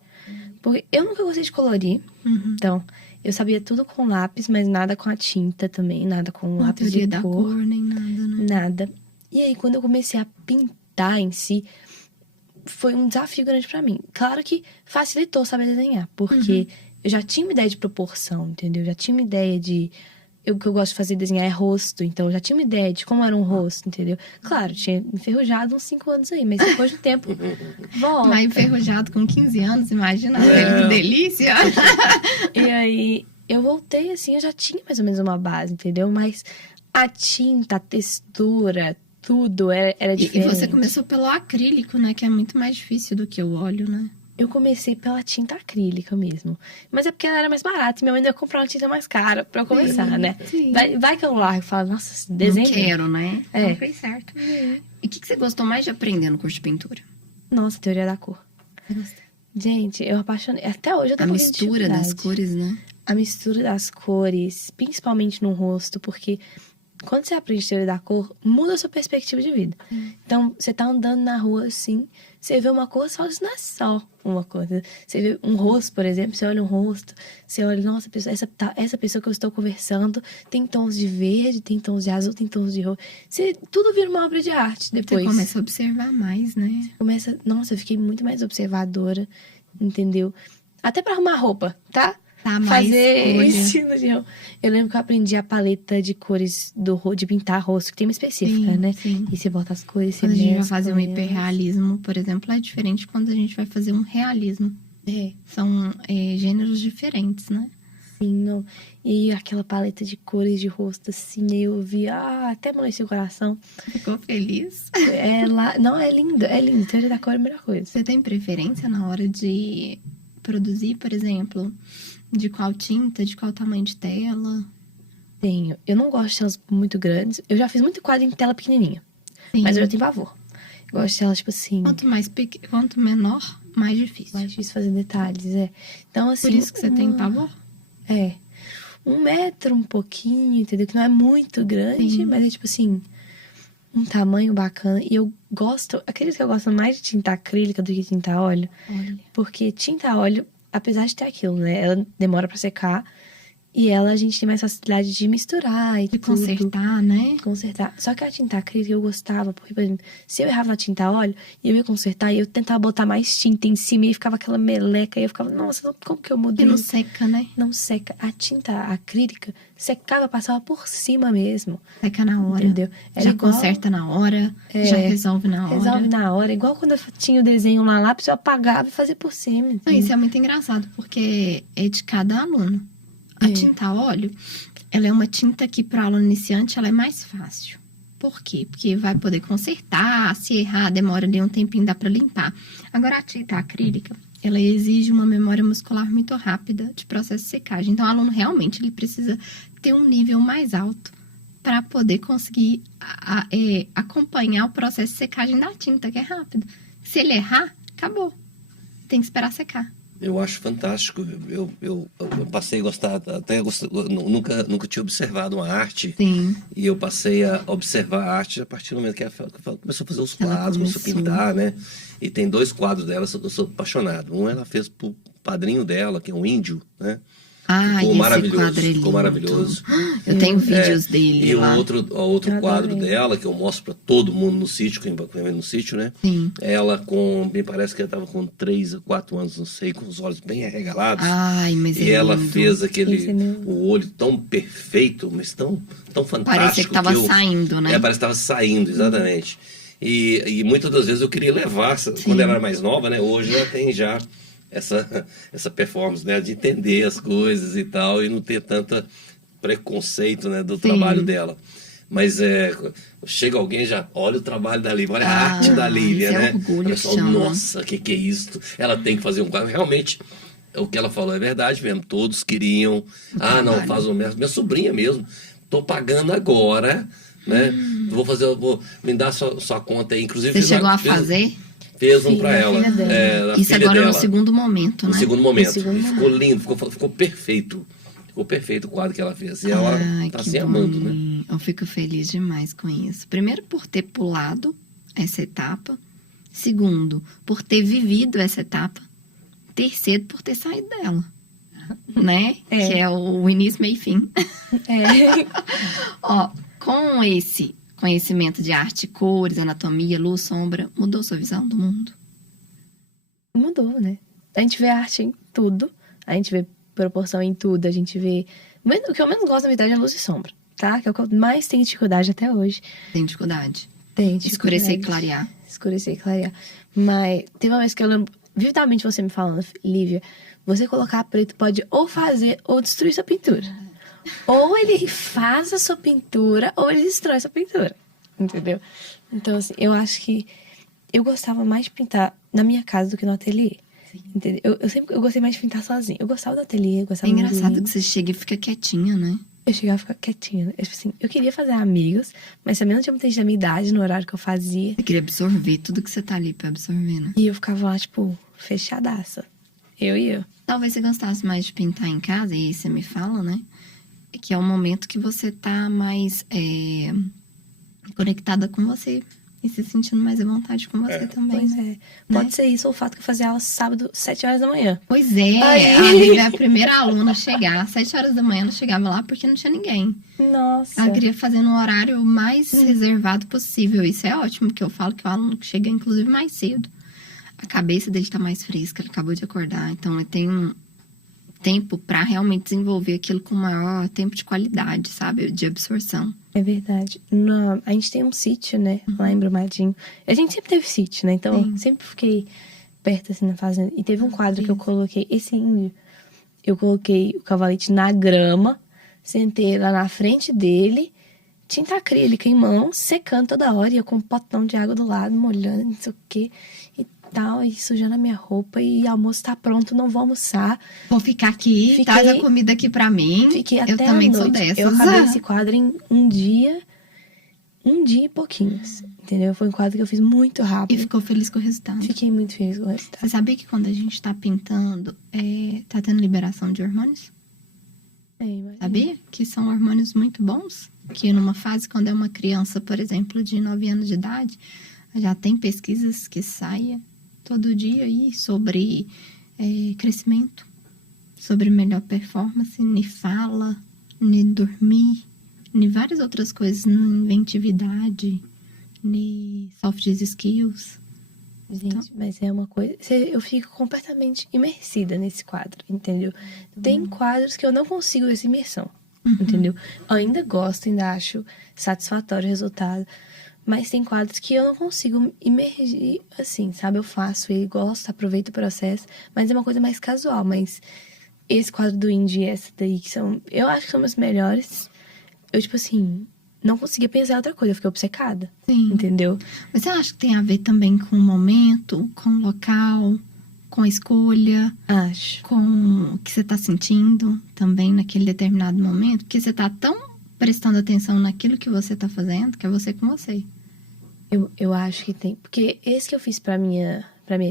Porque eu nunca gostei de colorir. Então, eu sabia tudo com lápis, mas nada com a tinta também. Nada com Não lápis teoria de da cor. cor, nem nada, né? Nada. E aí, quando eu comecei a pintar em si, foi um desafio grande pra mim. Claro que facilitou saber desenhar, porque eu já tinha uma ideia de proporção, entendeu? Eu já tinha uma ideia de... O que eu gosto de fazer desenhar é rosto, então eu já tinha uma ideia de como era um rosto, entendeu? Claro, tinha enferrujado uns 5 anos aí, mas depois do tempo, volta. Mas enferrujado com 15 anos, imagina, que delícia! E aí, eu voltei assim, eu já tinha mais ou menos uma base, entendeu? Mas a tinta, a textura, tudo era E diferente. você começou pelo acrílico, né? Que é muito mais difícil do que o óleo, né? Eu comecei pela tinta acrílica mesmo. Mas é porque ela era mais barata. E minha mãe ia comprar uma tinta mais cara pra eu começar, né? sim. Vai que eu largo e falo, nossa, esse desenho... Não quero, né? É. Não fez certo. E o que você gostou mais de aprender no curso de pintura? Nossa, teoria da cor. Gente, eu apaixonei. Até hoje eu tô A com mistura das dificuldade. cores, né? A mistura das cores, principalmente no rosto, porque quando você aprende teoria da cor, muda a sua perspectiva de vida. Então, você tá andando na rua assim, você vê uma cor, você fala, isso não é só uma coisa. Você vê um rosto, por exemplo, você olha um rosto, você olha, nossa, essa pessoa que eu estou conversando tem tons de verde, tem tons de azul, tem tons de roxo. Tudo vira uma obra de arte depois. Você começa a observar mais, né? Nossa, eu fiquei muito mais observadora, entendeu? Até pra arrumar roupa, tá? Tá mais Fazer cor. ensino de roupa. Eu lembro que eu aprendi a paleta de cores de pintar rosto, que tem uma específica, Sim, né? sim. E você bota as cores, você Quando a gente vai mescla fazer um elas. hiperrealismo, por exemplo, é diferente quando a gente vai fazer um realismo. É, São gêneros diferentes, né? sim, não. E aquela paleta de cores de rosto, assim, aí eu vi, até amoleceu o coração. Ficou feliz? Não, é lindo. Teoria da cor é a melhor coisa. Você tem preferência na hora de produzir, por exemplo, de qual tinta, de qual tamanho de tela? Tenho. Eu não gosto de telas muito grandes. Eu já fiz muito quadro em tela pequenininha. Sim. Mas eu já tenho pavor. Eu gosto de telas, tipo assim... Quanto menor, mais difícil. Mais difícil fazer detalhes, é. Então, assim... Por isso que você tem pavor? É. 1 metro, um pouquinho, entendeu? Que não é muito grande, Sim. mas é tipo assim... Um tamanho bacana. E eu gosto... Acredito que eu gosto mais de tinta acrílica do que tinta a óleo. Olha. Porque tinta a óleo, apesar de ter aquilo, né? Ela demora pra secar. E ela, a gente tem mais facilidade de misturar e De tudo. consertar, né? Consertar. Só que a tinta acrílica eu gostava, porque, por exemplo, se eu errava na tinta a óleo, eu ia consertar e eu tentava botar mais tinta em cima e aí ficava aquela meleca. E eu ficava, nossa, como que eu E mudei? não seca, né? Não seca. A tinta acrílica secava, passava por cima mesmo. Seca na hora. Entendeu? Era Já igual- conserta na hora, já resolve na hora. Resolve na hora. Igual quando eu tinha o desenho lá, lápis, eu apagava e fazia por cima. Não, entendeu? isso é muito engraçado, porque é de cada aluno. A tinta a óleo, ela é uma tinta que para o aluno iniciante ela é mais fácil. Por quê? Porque vai poder consertar, se errar, demora ali um tempinho, dá para limpar. Agora, a tinta acrílica, ela exige uma memória muscular muito rápida de processo de secagem. Então, o aluno realmente ele precisa ter um nível mais alto para poder conseguir acompanhar o processo de secagem da tinta, que é rápido. Se ele errar, acabou. Tem que esperar secar. Eu acho fantástico. Eu passei a gostar, nunca tinha observado uma arte. Sim. E eu passei a observar a arte a partir do momento que ela começou a fazer os Ela quadros, começou a começou. pintar, né? E tem 2 quadros dela, eu sou apaixonado. Um ela fez pro padrinho dela, que é um índio, né? Ah, Ficou esse maravilhoso, quadro é lindo. ficou maravilhoso. Eu tenho vídeos dele E lá. o outro Eu quadro adorei. dela, que eu mostro pra todo mundo no sítio, quem vai no sítio, né? Sim. Ela me parece que ela tava com 3 a 4 anos, não sei, com os olhos bem arregalados. Ai, mas E é ela lindo. fez Esse é meu. o olho tão perfeito, mas tão fantástico. Parecia que tava saindo, né? Parece que tava saindo, exatamente. E muitas das vezes eu queria levar, quando ela era mais nova, né? Hoje ela tem já essa performance, né? De entender as coisas e tal, e não ter tanta preconceito, né? Do trabalho dela. Mas chega alguém já olha o trabalho da Lívia, olha a arte da Lívia, isso é né? orgulho O pessoal, que chama. nossa, que é isso? Ela tem que fazer um quadro. Realmente, o que ela falou é verdade mesmo. Todos queriam. Não, faz o mesmo. Minha sobrinha mesmo. Tô pagando agora, né? Me dá sua conta aí. Inclusive, Você chegou a fazer? Fez um Sim, pra a ela. filha dela. A Isso filha agora dela. no segundo momento, No né? segundo momento. segundo E ficou lindo, ficou perfeito. Ficou perfeito o quadro que ela fez. E ela Ai, tá que se amando, né? bom. Eu fico feliz demais com isso. Primeiro, por ter pulado essa etapa. Segundo, por ter vivido essa etapa. Terceiro, por ter saído dela. Né? Que é o início, meio e fim. É. Ó, com esse conhecimento de arte, cores, anatomia, luz, sombra, mudou sua visão do mundo? Mudou, né? A gente vê arte em tudo. A gente vê proporção em tudo. A gente vê... O que eu menos gosto, na verdade, é luz e sombra, tá? Que é o que eu mais tenho dificuldade até hoje. Tem dificuldade? Tem Escurecer e dificuldade. clarear. Escurecer e clarear. Mas teve uma vez que eu lembro vividamente você me falando, Lívia, você colocar preto pode ou fazer ou destruir sua pintura. Ou ele faz a sua pintura, ou ele destrói sua pintura. entendeu? Então, assim, eu acho que eu gostava mais de pintar na minha casa do que no ateliê. Entendeu? Eu gostei mais de pintar sozinha. Eu gostava do ateliê, eu É gostava muito engraçado que você chega e fica quietinha, né? Eu chegava a ficar quietinha. Né? Tipo assim, eu queria fazer amigos, mas também não tinha muita gente da minha idade no horário que eu fazia. Você queria absorver tudo que você tá ali pra absorver, né? E eu ficava lá, tipo, fechadaça. Eu e eu. Talvez você gostasse mais de pintar em casa, e aí você me fala, né? Que é o momento que você tá mais conectada com você e se sentindo mais à vontade com você também. Pois né? é. Pode ser isso ou o fato que eu fazia aula sábado, 7 horas da manhã. Pois é, Aí. a Lívia é a primeira aluna a chegar. Às 7 horas da manhã ela chegava lá porque não tinha ninguém. Nossa. Ela queria fazer no horário mais reservado possível. Isso é ótimo, que eu falo que o aluno que chega, inclusive, mais cedo. A cabeça dele tá mais fresca, ele acabou de acordar. Então, ele tem um tempo pra realmente desenvolver aquilo com maior tempo de qualidade, sabe? De absorção. É verdade. A gente tem um sítio, né? Lá em Brumadinho. A gente sempre teve sítio, né? Então, sempre fiquei perto, assim, na fazenda. E teve um quadro que eu coloquei. Esse índio, eu coloquei o cavalete na grama, sentei lá na frente dele, tinta acrílica em mão, secando toda hora. E eu com um potão de água do lado, molhando, não sei o quê. E tal, e sujando a minha roupa. E almoço tá pronto, não vou almoçar. Vou ficar aqui, Fiquei- traz a comida aqui pra mim. Fiquei Eu até também a sou noite. dessas. Eu acabei esse quadro em um dia e pouquinhos, entendeu? Foi um quadro que eu fiz muito E rápido. ficou feliz com o resultado. Fiquei muito feliz com o resultado. Você sabia que quando a gente tá pintando, tá tendo liberação de hormônios? Sabia? Que são hormônios muito bons. Que numa fase, quando é uma criança, por exemplo, de 9 anos de idade, já tem pesquisas que saem todo dia aí sobre crescimento, sobre melhor performance, nem fala, nem dormir, nem várias outras coisas, nem inventividade, nem soft skills. Gente, mas é uma coisa... Eu fico completamente imersida nesse quadro, entendeu? Tem quadros que eu não consigo essa imersão, entendeu? Eu ainda gosto, ainda acho satisfatório o resultado, mas tem quadros que eu não consigo imergir assim, sabe? Eu faço ele, gosto, aproveito o processo, mas é uma coisa mais casual. Mas esse quadro do Indy e essa daí, que são... Eu acho que são meus melhores. Eu, tipo assim... Não conseguia pensar em outra coisa, eu fiquei obcecada. Sim. Entendeu? Mas você acha que tem a ver também com o momento, com o local, com a escolha, Acho. com o que você tá sentindo também naquele determinado momento? Porque você tá tão prestando atenção naquilo que você tá fazendo, que é você com você. Eu acho que tem. Porque esse que eu fiz pra minha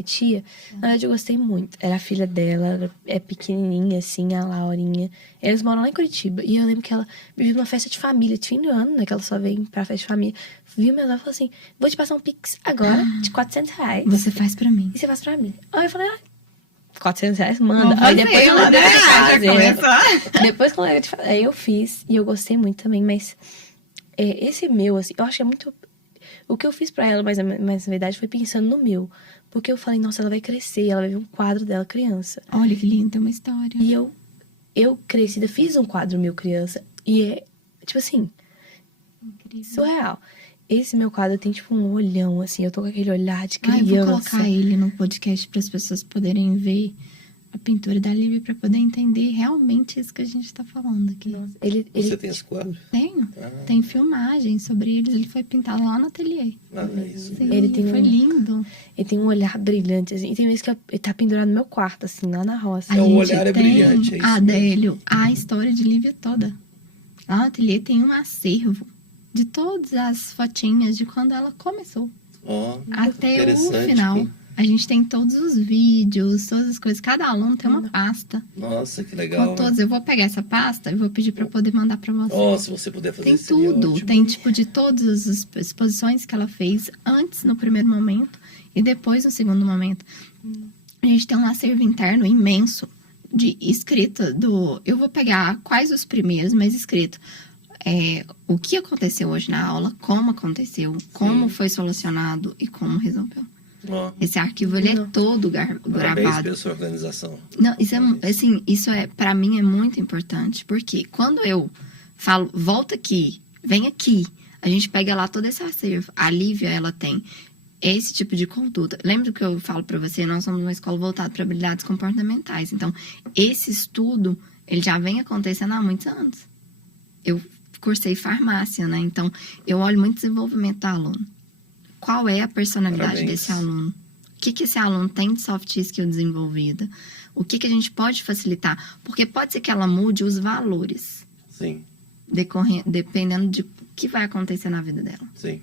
tia, na verdade eu gostei muito. Era a filha dela, ela é pequenininha assim, a Laurinha. Eles moram lá em Curitiba. E eu lembro que ela vivia numa festa de família, de fim do ano, né? Que ela só vem pra festa de família. Viu meu e falou assim: vou te passar um Pix agora de R$400. Você faz pra mim. E você faz pra mim. Aí eu falei: R$400, manda. Vamos Aí fazer, depois eu né? mandei Já fazer. começou. Depois que eu te falei, aí eu fiz. E eu gostei muito também, mas esse meu, assim, eu acho que é muito. O que eu fiz pra ela, mas na verdade, foi pensando no meu. Porque eu falei, nossa, ela vai crescer, ela vai ver um quadro dela criança. Olha que lindo, tem uma história. E eu crescida, fiz um quadro meu criança. E é, tipo assim, Incrível. surreal. Esse meu quadro tem, tipo, um olhão, assim. Eu tô com aquele olhar de Ah, criança. eu vou colocar ele no podcast para as pessoas poderem ver a pintura da Lívia, para poder entender realmente isso que a gente tá falando aqui. Nossa, Você ele tem esse quadro? Tenho. Tem filmagens sobre eles. Ele foi pintado lá no ateliê. É isso. Sim, Ele tem foi lindo. tem um olhar brilhante, assim. E tem vezes que ele tá pendurado no meu quarto, assim, lá na roça. É, o A gente olhar é tem, brilhante, é isso Adélio, a história de Lívia toda. Lá no ateliê tem um acervo de todas as fotinhas de quando ela começou. Ó, Até o interessante, final. pô. A gente tem todos os vídeos, todas as coisas. Cada aluno tem uma pasta Nossa, que legal. com todos. Eu vou pegar essa pasta e vou pedir para poder mandar para você. Ó, se você puder fazer Tem isso, seria tudo. ótimo. Tem, tipo, de todas as exposições que ela fez antes, no primeiro momento, e depois, no segundo momento. A gente tem um acervo interno imenso de escrita do... Eu vou pegar quais os primeiros, mas escrito. O que aconteceu hoje na aula, como aconteceu, como foi solucionado e como resolveu. Ó, Esse arquivo, ele é todo parabéns gravado. pela sua organização. Não, isso é, assim, pra mim é muito importante, porque quando eu falo, volta aqui, vem aqui, a gente pega lá todo esse acervo. A Lívia, ela tem esse tipo de conduta. Lembra que eu falo pra você, nós somos uma escola voltada para habilidades comportamentais. Então, esse estudo, ele já vem acontecendo há muitos anos. Eu cursei farmácia, né? Então, eu olho muito o desenvolvimento do aluno. Qual é a personalidade Parabéns. desse aluno? O que esse aluno tem de soft skill desenvolvida? O que a gente pode facilitar? Porque pode ser que ela mude os valores, Sim, dependendo de o que vai acontecer na vida dela. sim.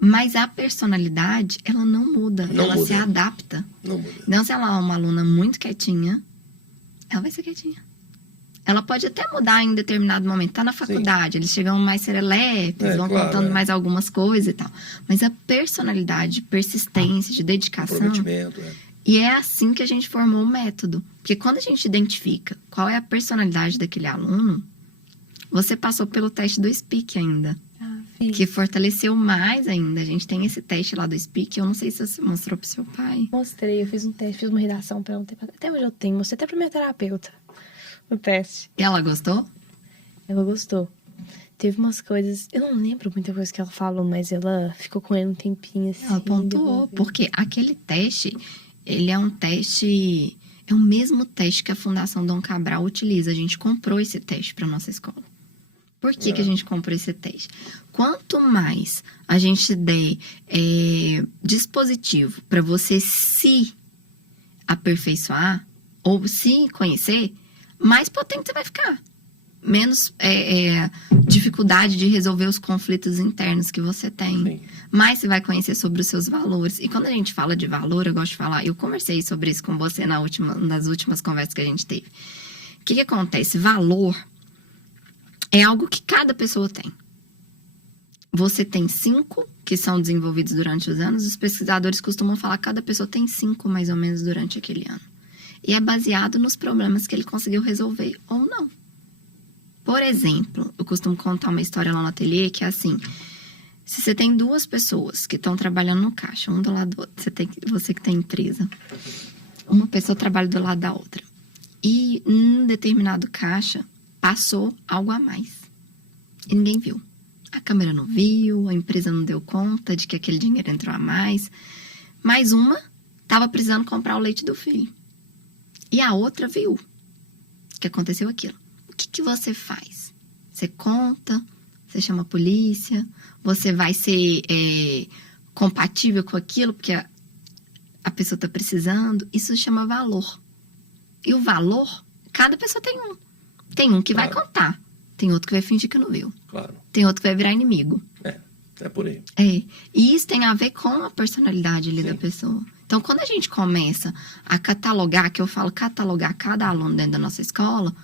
Mas a personalidade, ela não muda. Não ela muda. se adapta. Não muda. Então, se ela é uma aluna muito quietinha, ela vai ser quietinha. Ela pode até mudar em determinado momento. Tá na faculdade, eles chegam mais serelepes, vão claro, contando mais algumas coisas e tal. Mas a personalidade, persistência, de dedicação... Comprometimento, E é assim que a gente formou o método. Porque quando a gente identifica qual é a personalidade daquele aluno, você passou pelo teste do Speak ainda. Que fortaleceu mais ainda. A gente tem esse teste lá do Speak. Eu não sei se você mostrou pro seu pai. Mostrei, eu fiz um teste, fiz uma redação pra ela. Até hoje eu tenho, mostrei até pra minha terapeuta o teste. E ela gostou? Ela gostou. Teve umas coisas, eu não lembro muita coisa que ela falou, mas ela ficou com ele um tempinho assim. Ela pontuou, porque aquele teste, ele é um teste... É o mesmo teste que a Fundação Dom Cabral utiliza. A gente comprou esse teste para nossa escola. Por que a gente comprou esse teste? Quanto mais a gente der dispositivo para você se aperfeiçoar ou se conhecer, mais potente você vai ficar. Menos dificuldade de resolver os conflitos internos que você tem. Sim. Mais você vai conhecer sobre os seus valores. E quando a gente fala de valor, eu gosto de falar... Eu conversei sobre isso com você nas últimas conversas que a gente teve. O que acontece? Valor é algo que cada pessoa tem. Você tem 5 que são desenvolvidos durante os anos. Os pesquisadores costumam falar que cada pessoa tem 5 mais ou menos durante aquele ano. E é baseado nos problemas que ele conseguiu resolver ou não. Por exemplo, eu costumo contar uma história lá no ateliê que é assim: se você tem 2 pessoas que estão trabalhando no caixa, um do lado do outro, você que tem empresa, uma pessoa trabalha do lado da outra. E em um determinado caixa passou algo a mais. E ninguém viu. A câmera não viu, a empresa não deu conta de que aquele dinheiro entrou a mais. Mais uma estava precisando comprar o leite do filho. E a outra viu que aconteceu aquilo. O que você faz? Você conta, você chama a polícia, você vai ser compatível com aquilo, porque a pessoa está precisando. Isso se chama valor. E o valor, cada pessoa tem um. Tem um que vai contar, tem outro que vai fingir que não viu. Claro. Tem outro que vai virar inimigo. É por aí. E isso tem a ver com a personalidade ali da pessoa. Então, quando a gente começa a catalogar, que eu falo catalogar cada aluno dentro da nossa escola,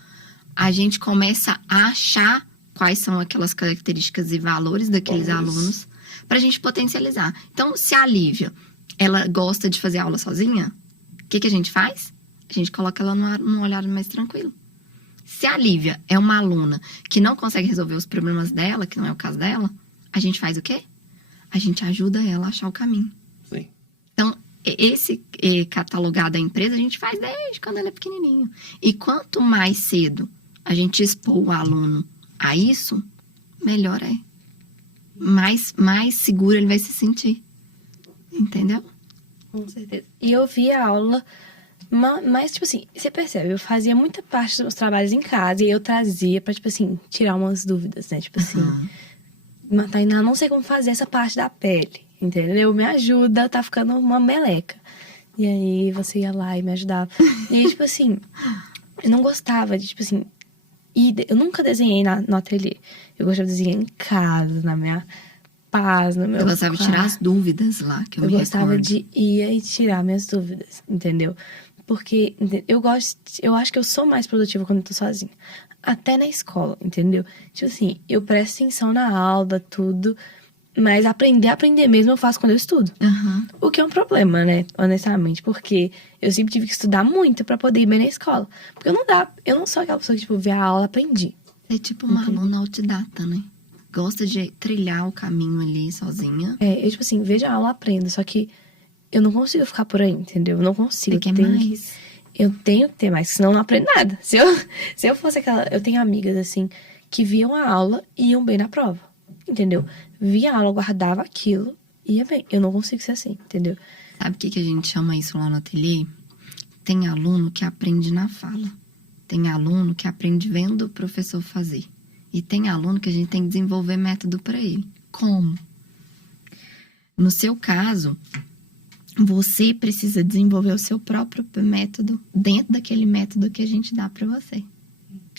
a gente começa a achar quais são aquelas características e valores daqueles alunos para a gente potencializar. Então, se a Lívia, ela gosta de fazer aula sozinha, o que a gente faz? A gente coloca ela num olhar mais tranquilo. Se a Lívia é uma aluna que não consegue resolver os problemas dela, que não é o caso dela, a gente faz o quê? A gente ajuda ela a achar o caminho. Sim. Então, esse catalogar da empresa a gente faz desde quando ela é pequenininho. E quanto mais cedo a gente expor o aluno a isso, melhor é. Mais seguro ele vai se sentir. Entendeu? Com certeza. E eu vi a aula... Mas, tipo assim, você percebe, eu fazia muita parte dos trabalhos em casa e eu trazia pra, tipo assim, tirar umas dúvidas, né? Tipo assim, Tainá, não sei como fazer essa parte da pele, entendeu? Me ajuda, tá ficando uma meleca. E aí você ia lá e me ajudava. E aí, tipo assim, eu não gostava de, tipo assim... eu nunca desenhei no ateliê. Eu gostava de desenhar em casa, na minha paz, no meu Eu gostava de tirar as dúvidas lá, que eu me gostava recordo. de ir e tirar minhas dúvidas, entendeu? Porque eu acho que eu sou mais produtiva quando eu tô sozinha. Até na escola, entendeu? Tipo assim, eu presto atenção na aula, tudo. Mas aprender mesmo eu faço quando eu estudo. O que é um problema, né? Honestamente. Porque eu sempre tive que estudar muito pra poder ir bem na escola. Porque eu não sou aquela pessoa que, tipo, vê a aula e aprendi. É tipo uma aluna autodidata, né? Gosta de trilhar o caminho ali sozinha. Eu, tipo assim, vejo a aula, aprendo. Só que eu não consigo ficar por aí, entendeu? Eu não consigo. Você quer mais? Eu tenho que ter mais, senão eu não aprendo nada. Se eu fosse aquela... Eu tenho amigas, assim, que viam a aula e iam bem na prova, entendeu? Via a aula, guardava aquilo e ia bem. Eu não consigo ser assim, entendeu? Sabe o que a gente chama isso lá no ateliê? Tem aluno que aprende na fala. Tem aluno que aprende vendo o professor fazer. E tem aluno que a gente tem que desenvolver método para ele. Como? No seu caso, você precisa desenvolver o seu próprio método dentro daquele método que a gente dá para você.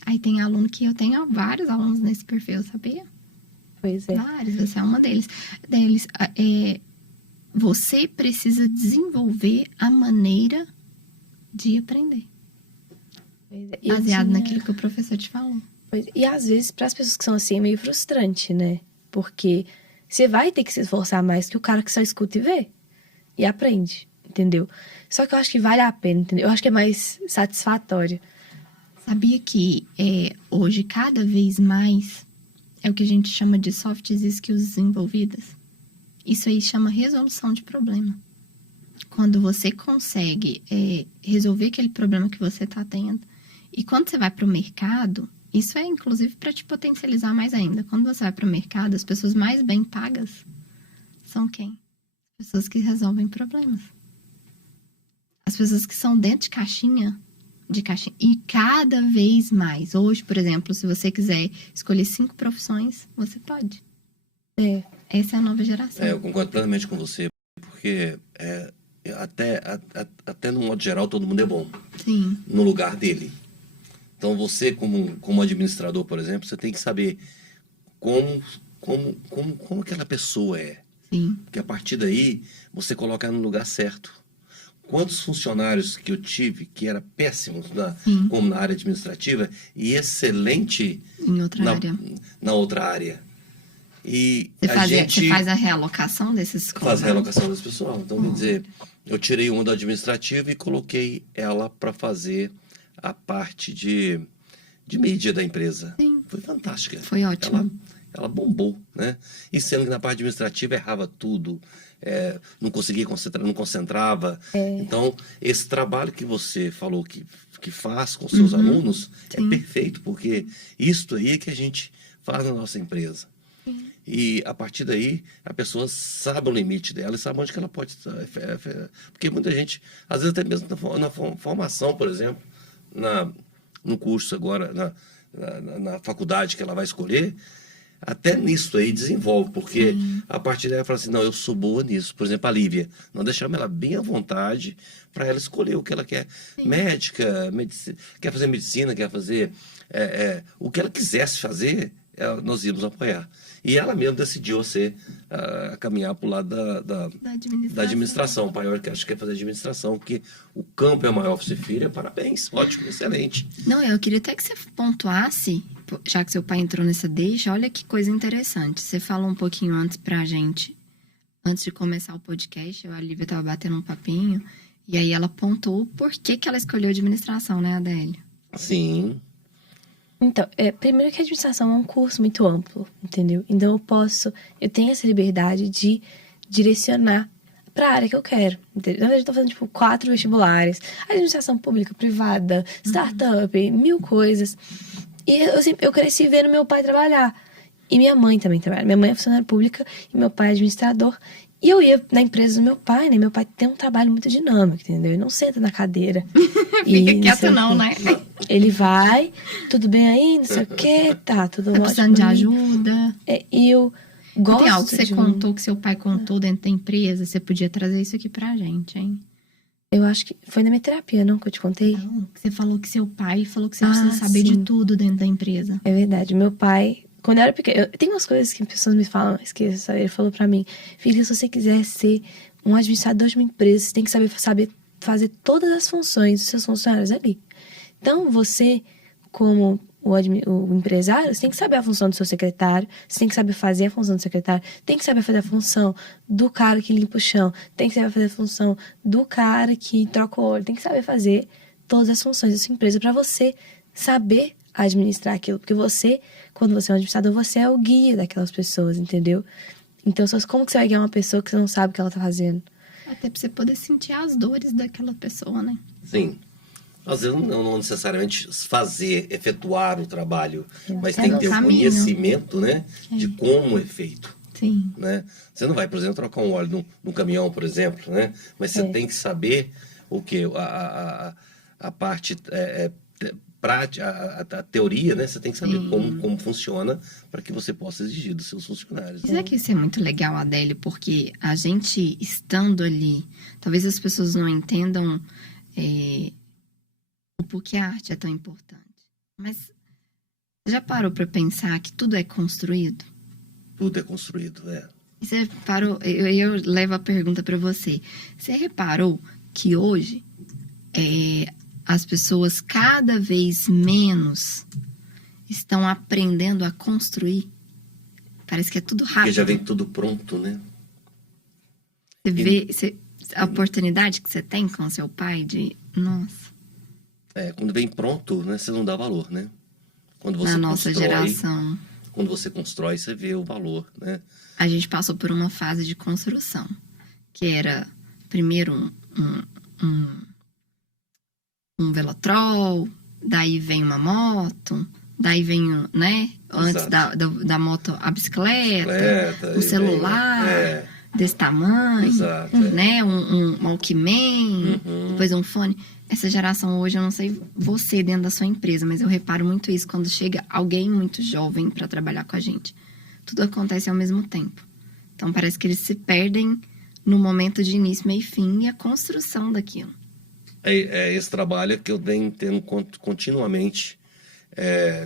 Aí tem aluno que eu tenho vários alunos nesse perfil, sabia? Pois é. Vários, você é uma deles. Você precisa desenvolver a maneira de aprender. Pois é. Baseado naquilo que o professor te falou. E às vezes, para as pessoas que são assim, é meio frustrante, né? Porque você vai ter que se esforçar mais que o cara que só escuta e vê. E aprende, entendeu? Só que eu acho que vale a pena, entendeu? Eu acho que é mais satisfatório. Sabia que hoje, cada vez mais, é o que a gente chama de soft skills desenvolvidas? Isso aí chama resolução de problema. Quando você consegue resolver aquele problema que você está tendo. E quando você vai para o mercado, isso é inclusive para te potencializar mais ainda. Quando você vai para o mercado, as pessoas mais bem pagas são quem? As pessoas que resolvem problemas. As pessoas que são dentro de caixinha. E cada vez mais. Hoje, por exemplo, se você quiser escolher 5 profissões, você pode. Essa é a nova geração. Eu concordo plenamente com você, porque até no modo geral todo mundo é bom. Sim. No lugar dele. Então você, como administrador, por exemplo, você tem que saber como aquela pessoa é. Sim. Porque a partir daí você coloca no lugar certo. Quantos funcionários que eu tive que eram péssimos como na área administrativa e excelente em outra área. Na outra área. E você faz a realocação desses colaboradores? Faz a realocação desse pessoal. Então, quer dizer, eu tirei uma do administrativo e coloquei ela para fazer a parte de mídia da empresa. Sim. Foi fantástica. Foi ótimo. Ela bombou, né? E sendo que na parte administrativa errava tudo, não conseguia concentrar, não concentrava. Então, esse trabalho que você falou que faz com seus alunos é perfeito, porque isso aí é que a gente faz na nossa empresa. Sim. E a partir daí, a pessoa sabe o limite dela e sabe onde que ela pode estar. Porque muita gente, às vezes até mesmo na formação, por exemplo, no curso agora, na faculdade que ela vai escolher, até nisso aí desenvolve, porque a partir daí ela fala assim, não, eu sou boa nisso. Por exemplo, a Lívia, nós deixamos ela bem à vontade para ela escolher o que ela quer. Sim. Médica, quer fazer medicina, quer fazer o que ela quisesse fazer, nós íamos apoiar. E ela mesma decidiu caminhar para o lado da administração. O pai que acho que quer fazer administração, porque o campo é maior para ser filha. Parabéns, ótimo, excelente. Não, eu queria até que você pontuasse, já que seu pai entrou nessa deixa, olha que coisa interessante. Você falou um pouquinho antes pra gente, antes de começar o podcast, a Lívia estava batendo um papinho, e aí ela pontuou por que ela escolheu administração, né, Adélio? Sim. Então, primeiro que a administração é um curso muito amplo, entendeu? Então eu tenho essa liberdade de direcionar para a área que eu quero, entendeu? Na verdade, eu tô fazendo, 4 vestibulares, administração pública, privada, startup, 1000 coisas. E eu cresci vendo meu pai trabalhar. E minha mãe também trabalha. Minha mãe é funcionária pública e meu pai é administrador. E eu ia na empresa do meu pai, né? Meu pai tem um trabalho muito dinâmico, entendeu? Ele não senta na cadeira. Fica quieto não, né? Ele vai, tudo bem aí, não sei o quê, tá, tudo ótimo. Precisando de ajuda. E eu gosto tem algo que você contou, que seu pai contou dentro da empresa, você podia trazer isso aqui pra gente, hein? Eu acho que foi na minha terapia, não? Que eu te contei? Não, você falou que seu pai falou que você precisa saber de tudo dentro da empresa. É verdade, meu pai... Quando eu era pequena, tem umas coisas que pessoas me falam, esqueça, ele falou pra mim, filha, se você quiser ser um administrador de uma empresa, você tem que saber fazer todas as funções dos seus funcionários ali. Então, você, como o empresário, você tem que saber a função do seu secretário, você tem que saber fazer a função do secretário, tem que saber fazer a função do cara que limpa o chão, tem que saber fazer a função do cara que troca o óleo, tem que saber fazer todas as funções da sua empresa pra você saber administrar aquilo, porque você, quando você é um administrador, você é o guia daquelas pessoas, entendeu? Então, como que você vai guiar uma pessoa que você não sabe o que ela tá fazendo? Até pra você poder sentir as dores daquela pessoa, né? Sim. Às vezes não necessariamente efetuar o trabalho, mas tem que ter o conhecimento, né, de como é feito. Sim. Né? Você não vai, por exemplo, trocar um óleo num caminhão, por exemplo, né? Mas você tem que saber o que a parte prática, a teoria, né? Você tem que saber como funciona para que você possa exigir dos seus funcionários. Mas é que isso é muito legal, Adélio, porque a gente estando ali, talvez as pessoas não entendam o porquê a arte é tão importante. Mas você já parou para pensar que tudo é construído? Tudo é construído, E você parou, eu levo a pergunta para você. Você reparou que hoje as pessoas cada vez menos estão aprendendo a construir? Parece que é tudo rápido. Porque já vem tudo pronto, né? Você vê a oportunidade que você tem com seu pai de... Nossa, Quando vem pronto, né? Você não dá valor, né? Quando você na nossa geração. Quando você constrói, você vê o valor, né? A gente passou por uma fase de construção, que era primeiro um velotrol, daí vem uma moto, daí vem, né? Antes da moto, a bicicleta, o celular desse tamanho, Exato, né? Um Walkman, depois um fone. Essa geração hoje, eu não sei você dentro da sua empresa, mas eu reparo muito isso quando chega alguém muito jovem para trabalhar com a gente. Tudo acontece ao mesmo tempo. Então, parece que eles se perdem no momento de início, meio e fim e a construção daquilo. É esse trabalho que eu venho tendo continuamente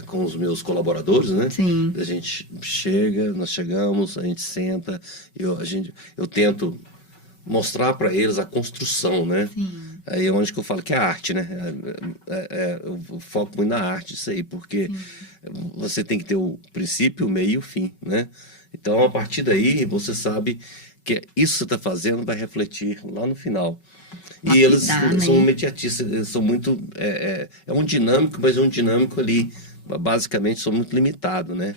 com os meus colaboradores, né? Sim. A gente nós chegamos, a gente senta, eu tento mostrar para eles a construção, né? Sim. Aí é onde que eu falo que é arte, né? Eu foco muito na arte, isso aí, porque você tem que ter o princípio, o meio e o fim, né? Então, a partir daí, você sabe que isso que você está fazendo vai refletir lá no final. E eles são imediatistas, eles são muito... É um dinâmico, mas é um dinâmico ali, basicamente, são muito limitado, né?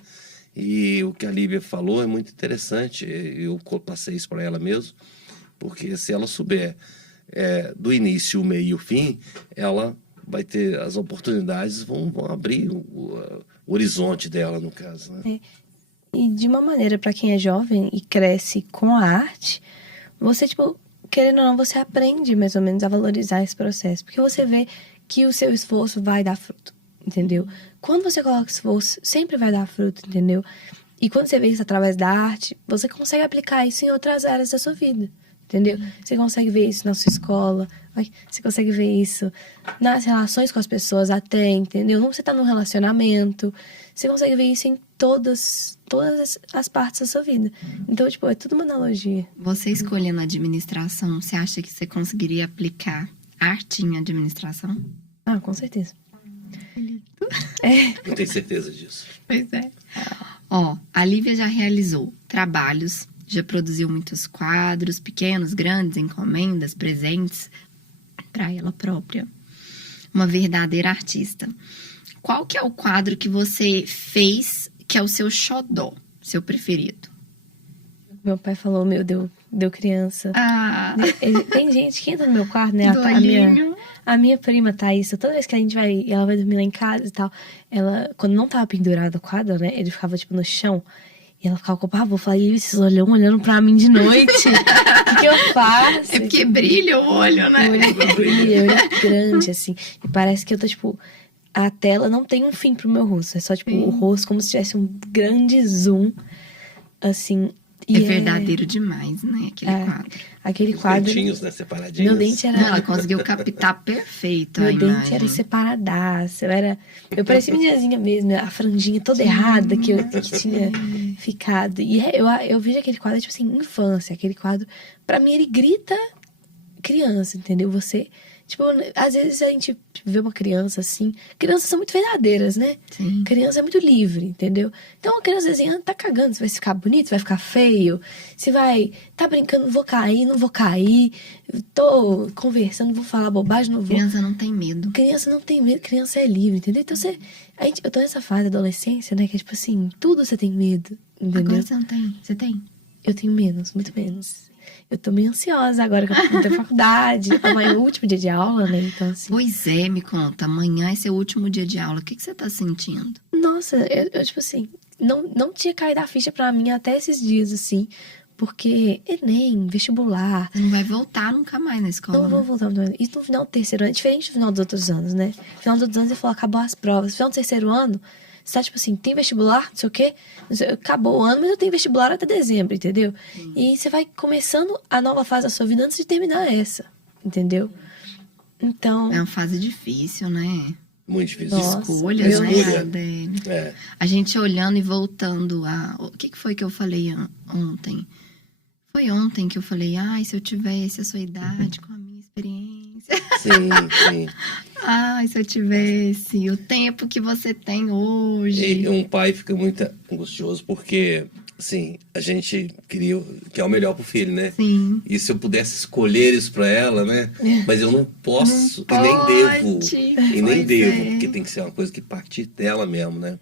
E o que a Lívia falou é muito interessante, eu passei isso para ela mesmo, porque se ela souber do início, o meio e o fim, ela vai ter as oportunidades, vão abrir o horizonte dela, no caso, né? E de uma maneira, para quem é jovem e cresce com a arte, você, tipo, querendo ou não, você aprende mais ou menos a valorizar esse processo. Porque você vê que o seu esforço vai dar fruto, entendeu? Quando você coloca esforço, sempre vai dar fruto, entendeu? E quando você vê isso através da arte, você consegue aplicar isso em outras áreas da sua vida, entendeu? Você consegue ver isso na sua escola, você consegue ver isso nas relações com as pessoas até, entendeu? Não você tá num relacionamento, você consegue ver isso em todas as partes da sua vida. Então, tipo, é tudo uma analogia. Você escolhendo a administração, você acha que você conseguiria aplicar arte em administração? Ah, com certeza. Eu tenho certeza disso. Pois é. Ó, a Lívia já realizou trabalhos, já produziu muitos quadros, pequenos, grandes, encomendas, presentes para ela própria. Uma verdadeira artista. Qual que é o quadro que você fez que é o seu xodó, seu preferido? Meu pai falou, deu criança. Ah! Tem gente que entra no meu quarto, né? A minha prima Thaís, toda vez que a gente ela vai dormir lá em casa e tal, ela, quando não tava pendurado o quadro, né? Ele ficava, tipo, no chão. E ela ficava com pavor. Eu falei, esses olhando pra mim de noite. O que eu faço? É porque brilha o olho, né? O olho é grande, assim. E parece que eu tô, tipo... A tela não tem um fim pro meu rosto. É só, tipo, o rosto como se tivesse um grande zoom, assim. É verdadeiro demais, né? Aquele quadro. Aquele Os quadro... dentinhos, né? Separadinhos. Meu dente era... Não, ela conseguiu captar perfeito a Meu imagem. dente era separadaço. Eu parecia meninazinha mesmo. A franjinha toda errada que tinha ficado. E eu vejo aquele quadro, tipo assim, infância. Aquele quadro, pra mim, ele grita criança, entendeu? Você... Tipo, às vezes a gente vê uma criança assim... Crianças são muito verdadeiras, né? Sim. Criança é muito livre, entendeu? Então a criança desenhando tá cagando. Se vai ficar bonito, se vai ficar feio. Se vai... Tá brincando, vou cair, não vou cair. Tô conversando, vou falar bobagem, não vou. Criança não tem medo. Criança não tem medo, criança é livre, entendeu? Então eu tô nessa fase da adolescência, né? Que é tipo assim, tudo você tem medo, entendeu? Agora você não tem. Você tem? Eu tenho menos, muito menos. Eu tô meio ansiosa agora que eu vou ter faculdade. Amanhã é o último dia de aula, né? Então, assim... Pois é, me conta. Amanhã é seu último dia de aula. O que você tá sentindo? Nossa, eu tipo assim... Não tinha caído a ficha pra mim até esses dias, assim. Porque Enem, vestibular, Você não vai voltar nunca mais na escola. não vou voltar. Isso no final do terceiro ano é diferente do final dos outros anos, né? No final dos outros anos você falou, acabou as provas. No final do terceiro ano, você tá tipo assim, tem vestibular, não sei o quê. Acabou o ano, mas eu tenho vestibular até dezembro, entendeu? E você vai começando a nova fase da sua vida antes de terminar essa, entendeu? Então, É uma fase difícil, né? Muito difícil. Nossa. Escolhas, né, Escolha. Adele? É. A gente olhando e voltando a... O que foi que eu falei ontem? Foi ontem que eu falei, ai, se eu tivesse a sua idade, com a minha experiência. Sim, sim. Ai, se eu tivesse o tempo que você tem hoje. E um pai fica muito angustioso porque, assim, a gente quer o melhor pro filho, né? Sim. E se eu pudesse escolher isso pra ela, né? Mas eu não posso Não e nem devo. pode. E nem Pois devo, é. porque tem que ser uma coisa que partir dela mesmo, né?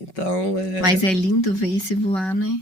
Então, Mas é lindo ver esse voar, né?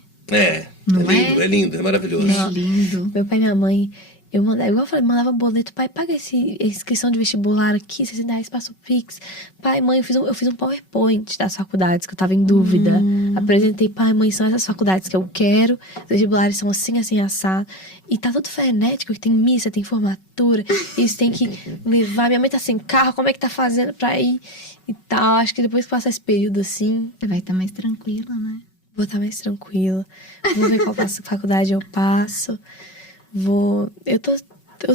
Não é lindo, é maravilhoso. É lindo. meu pai e minha mãe, eu mandava, igual eu falei, mandava boleto, pai, paga essa inscrição de vestibular aqui, R$60 passa o Pix. Pai, mãe, eu fiz um PowerPoint das faculdades que eu tava em dúvida. Apresentei, pai, mãe, são essas faculdades que eu quero, os vestibulares são assim, assim, assado. E tá tudo frenético, que tem missa, tem formatura, eles têm que levar, minha mãe tá sem carro, como é que tá fazendo pra ir e tal. Acho que depois que passar esse período assim, Você vai estar mais tranquila, né? vou estar mais tranquila. Vou ver qual faculdade eu passo. Eu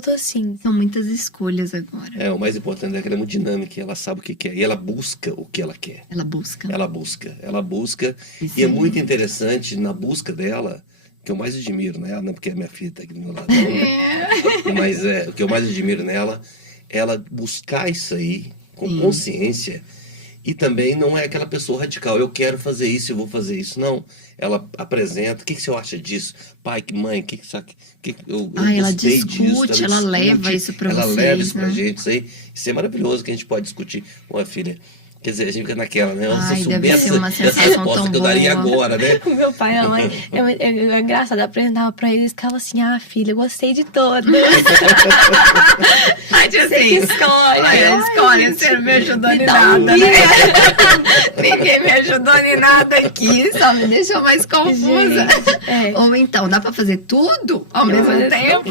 tô assim. São muitas escolhas agora. O mais importante é que ela é muito dinâmica, ela sabe o que quer e ela busca o que ela quer. Ela busca. Ela busca. Isso E é aí. muito interessante na busca dela, que eu mais admiro nela, não é porque minha filha tá aqui do meu lado, não, né? Mas o que eu mais admiro nela, ela buscar isso aí com consciência. E também não é aquela pessoa radical, eu quero fazer isso, eu vou fazer isso. Não, ela apresenta, o que você acha disso? Pai, mãe, eu Ela gostei discute, disso, ela leva isso pra ela vocês, leva isso pra né? gente, isso é maravilhoso que a gente pode discutir com a filha. Quer dizer, a gente fica naquela, né? Ai, Se eu deve soubesse ser uma essa sensação resposta tão que eu daria boa. agora, né? O meu pai e a mãe, é engraçado, eu apresentava pra eles, ficava assim, filha, eu gostei de todas. Mas Você que assim, escolhe. olha, Ai, escolhe, gente, você não me ajudou me em dá um nada, né? Ninguém me ajudou em nada aqui, só me deixou mais confusa. Gente, Ou então, dá pra fazer tudo ao mesmo tempo?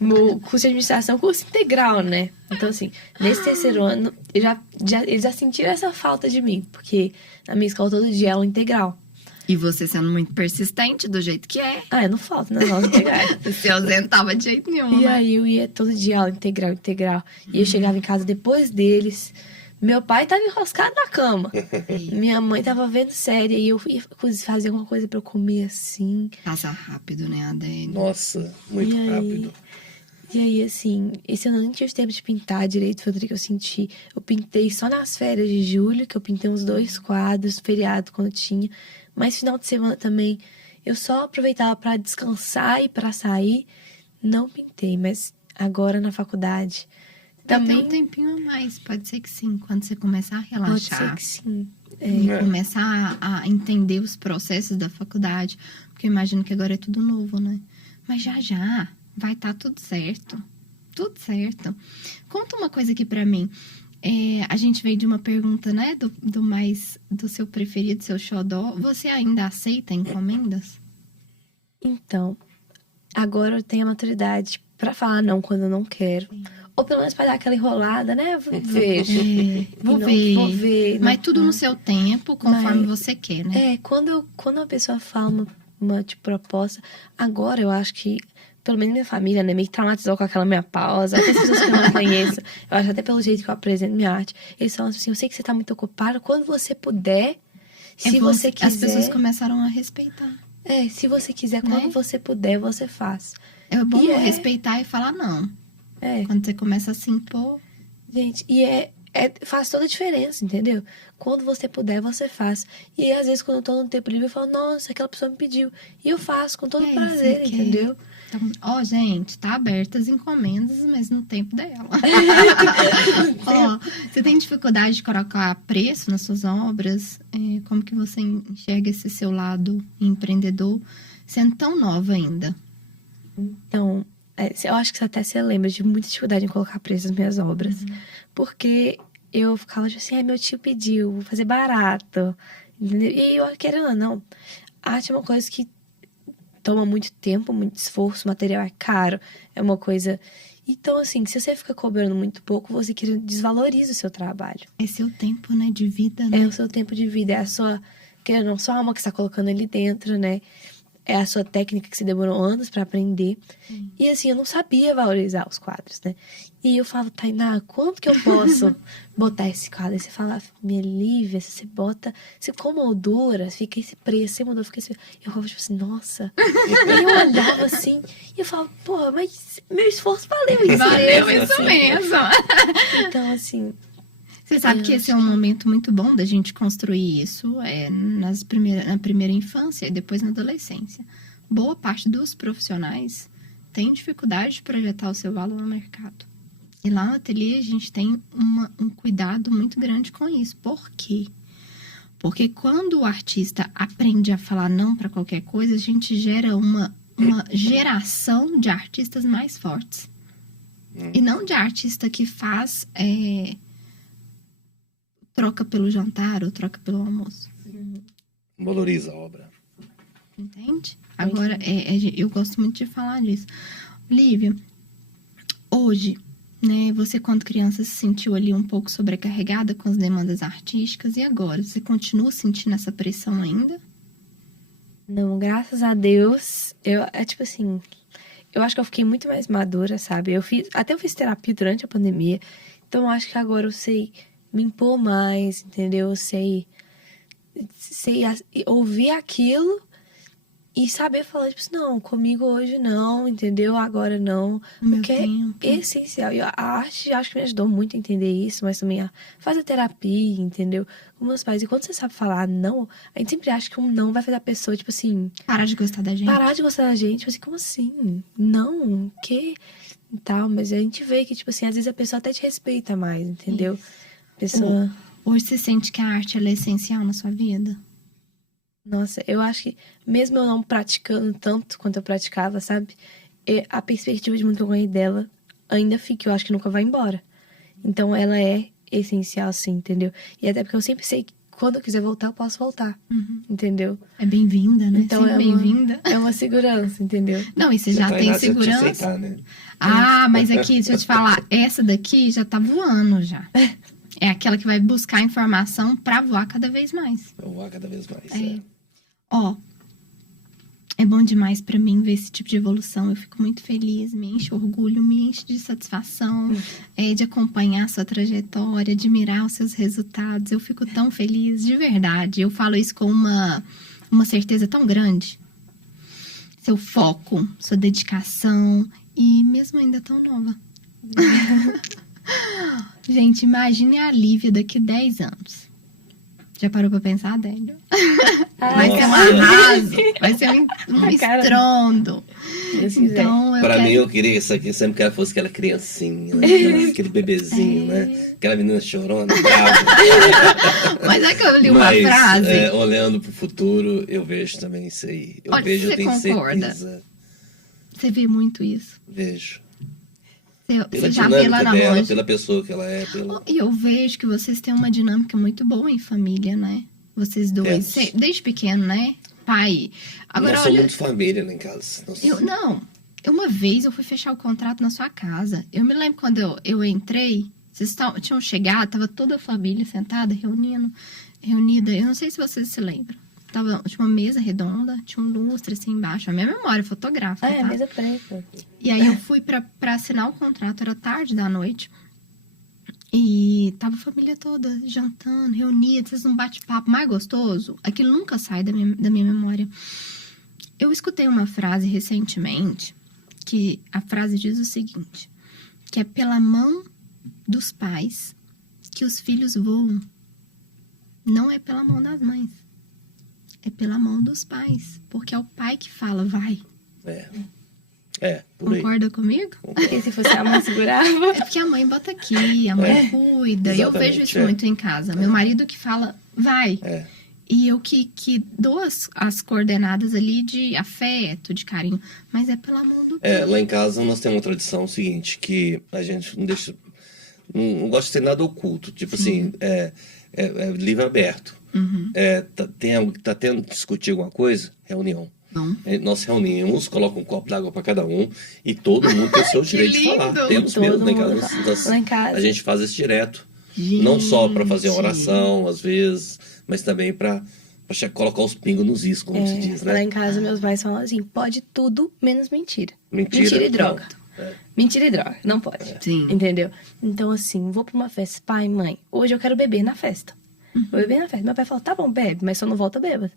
O curso de administração é um curso integral, né? Então, assim, nesse terceiro ano, eles já sentiram essa falta de mim. Porque na minha escola todo dia é aula integral. E você sendo muito persistente do jeito que é, Eu não falto nas aulas integrais. você se ausentava de jeito nenhum, E né? aí eu ia todo dia aula integral. E eu chegava em casa depois deles. Meu pai tava enroscado na cama. Minha mãe tava vendo série. E eu ia fazer alguma coisa pra eu comer assim. Passa rápido, né, Adele? Nossa, muito E aí? rápido. E aí, assim, esse ano eu nem tive tempo de pintar direito, foi o que eu senti. Eu pintei só nas férias de julho, que eu pintei uns 2 quadros, feriado quando tinha. Mas final de semana também, eu só aproveitava pra descansar e pra sair. Não pintei, mas agora na faculdade Tem também um tempinho a mais, pode ser que sim, quando você começar a pode relaxar. ser que sim. E começar a entender os processos da faculdade, porque eu imagino que agora é tudo novo, né? Mas já vai estar tudo certo. Tudo certo. Conta uma coisa aqui pra mim. A gente veio de uma pergunta, né? Do seu preferido, seu xodó. Você ainda aceita encomendas? Então, agora eu tenho a maturidade pra falar não quando eu não quero. Ou pelo menos pra dar aquela enrolada, né? Vejo. Vou E não ver. vou ver. Mas não- tudo no seu tempo, conforme Mas- você quer, né? Quando uma pessoa fala uma tipo, proposta, agora eu acho que, pelo menos minha família, né, meio que traumatizou com aquela minha pausa, até as pessoas que eu não conheço, eu acho até pelo jeito que eu apresento minha arte, eles falam assim, eu sei que você tá muito ocupado, quando você puder, se você quiser... As pessoas começaram a respeitar. se você quiser, Né? quando você puder, você faz. É bom E respeitar e falar não. É, Quando você começa a se impor, gente, faz toda a diferença, entendeu? Quando você puder, você faz. E às vezes, quando eu tô no tempo livre, eu falo, nossa, aquela pessoa me pediu. E eu faço com todo É, prazer, você quer. entendeu? então, gente, tá aberta as encomendas, mas no tempo dela. Você tem dificuldade de colocar preço nas suas obras? Como que você enxerga esse seu lado empreendedor, sendo tão nova ainda? Então, eu acho que até você lembra de muita dificuldade em colocar preço nas minhas obras. Porque eu ficava tipo assim, meu tio pediu, vou fazer barato. Entendeu? E eu, querendo ou não, a arte é uma coisa que toma muito tempo, muito esforço, o material é caro, é uma coisa... Então, assim, se você fica cobrando muito pouco, você desvaloriza o seu trabalho. É seu tempo, né, de vida, né? É o seu tempo de vida, é a sua... Querendo ou não, sua alma que você tá colocando ali dentro, né? É a sua técnica que você demorou anos pra aprender. E assim, eu não sabia valorizar os quadros, né? E eu falo, Tainá, quanto que eu posso botar esse quadro? Aí você fala, minha Lívia, se você bota... Se com moldura, fica esse preço, sem moldura, fica esse... Eu falava, tipo assim, nossa. E eu olhava assim, e eu falava, pô, mas meu esforço valeu isso. Valeu mesmo, isso assim. mesmo. Então, assim... Você sabe que esse é um momento muito bom da gente construir isso na primeira infância e depois na adolescência. Boa parte dos profissionais tem dificuldade de projetar o seu valor no mercado. E lá no ateliê a gente tem um cuidado muito grande com isso. Por quê? Porque quando o artista aprende a falar não para qualquer coisa, a gente gera uma geração de artistas mais fortes. E não de artista que faz... troca pelo jantar ou troca pelo almoço. Valoriza a obra. Entende? Agora, eu gosto muito de falar disso. Lívia, hoje, né, você quando criança se sentiu ali um pouco sobrecarregada com as demandas artísticas, e agora? Você continua sentindo essa pressão ainda? Não, graças a Deus, tipo assim, eu acho que eu fiquei muito mais madura, sabe? Eu fiz terapia durante a pandemia, então eu acho que agora eu sei me impor mais, entendeu? Eu sei ouvir aquilo e saber falar, tipo, não, comigo hoje não, entendeu? Agora não. Porque é essencial. E a arte, acho que me ajudou muito a entender isso, mas também faz a terapia, entendeu? Com meus pais. E quando você sabe falar não, a gente sempre acha que um não vai fazer a pessoa, tipo assim... Parar de gostar da gente. Parar de gostar da gente. Tipo assim, como assim? Não, que... E tal, mas a gente vê que, tipo assim, às vezes a pessoa até te respeita mais, entendeu? Pessoa... Hoje você sente que a arte ela é essencial na sua vida? Nossa, eu acho que mesmo eu não praticando tanto quanto eu praticava, sabe? A perspectiva de muito que eu ganhei dela ainda fica, eu acho que nunca vai embora. Então ela é essencial, sim, entendeu? E até porque eu sempre sei que quando eu quiser voltar, eu posso voltar, entendeu? É bem-vinda, né? Então sempre bem-vinda. É uma segurança, entendeu? Não, e você já tem segurança. Aceitar, né? Mas aqui, deixa eu te falar, essa daqui já tá voando já. É aquela que vai buscar informação pra voar cada vez mais. Pra voar cada vez mais, é bom demais pra mim ver esse tipo de evolução. Eu fico muito feliz, me enche orgulho, me enche de satisfação, de acompanhar a sua trajetória, admirar os seus resultados. Eu fico tão feliz, de verdade. Eu falo isso com uma certeza tão grande. Seu foco, sua dedicação e mesmo ainda tão nova. Gente, imagine a Lívia daqui 10 anos. Já parou pra pensar, Délio? Vai ser um arraso, vai ser um estrondo. Então, mim, eu queria isso aqui sempre que ela fosse aquela criancinha, né? Aquele bebezinho, né? Aquela menina chorona, brava. Mas é que eu li uma frase. Olhando pro futuro, eu vejo também isso aí. Eu tenho certeza. Você vê muito isso? Vejo. Você já vê lá na loja. Pela pessoa que ela é. E eu vejo que vocês têm uma dinâmica muito boa em família, né? Vocês dois. Desde pequeno, né? Pai. Agora, nós somos muito família lá em casa. Uma vez eu fui fechar o contrato na sua casa. Eu me lembro quando eu entrei, vocês tinham chegado, tava toda a família sentada, reunida. Eu não sei se vocês se lembram. Tinha uma mesa redonda, tinha um lustre assim embaixo. A minha memória fotográfica. Tá? Mesa preta. E aí eu fui pra assinar o contrato, era tarde da noite. E tava a família toda jantando, reunida, fez um bate-papo mais gostoso. Aquilo nunca sai da minha memória. Eu escutei uma frase recentemente, que a frase diz o seguinte, que é pela mão dos pais que os filhos voam. Não é pela mão das mães. É pela mão dos pais. Porque é o pai que fala, vai. Por aí. Concorda comigo? Porque se fosse a mãe segurava. É porque a mãe bota aqui, a mãe cuida. E eu vejo isso muito em casa. Meu marido que fala, vai. E eu que dou as coordenadas ali de afeto, de carinho. Mas é pela mão do pai. Lá em casa nós temos uma tradição seguinte, que a gente não deixa... Não gosta de ter nada oculto. Tipo assim, livro aberto. Tá tendo discutir alguma coisa? Reunião. Nós reunimos, coloca um copo d'água para cada um e todo mundo tem o seu direito de falar. Temos Todo mesmo, mundo lá em casa. A gente faz isso direto. Gente. Não só para fazer uma oração, às vezes, mas também para colocar os pingos nos is, como se diz, né? Lá em casa, meus pais falam assim, pode tudo menos mentira. Mentira Mentira e droga. É. Mentira e droga, não pode. Sim. Entendeu? Então, assim, vou pra uma festa, pai, mãe, hoje eu quero beber na festa. Vou beber na festa. Meu pai fala, tá bom, bebe, mas só não volta bêbado.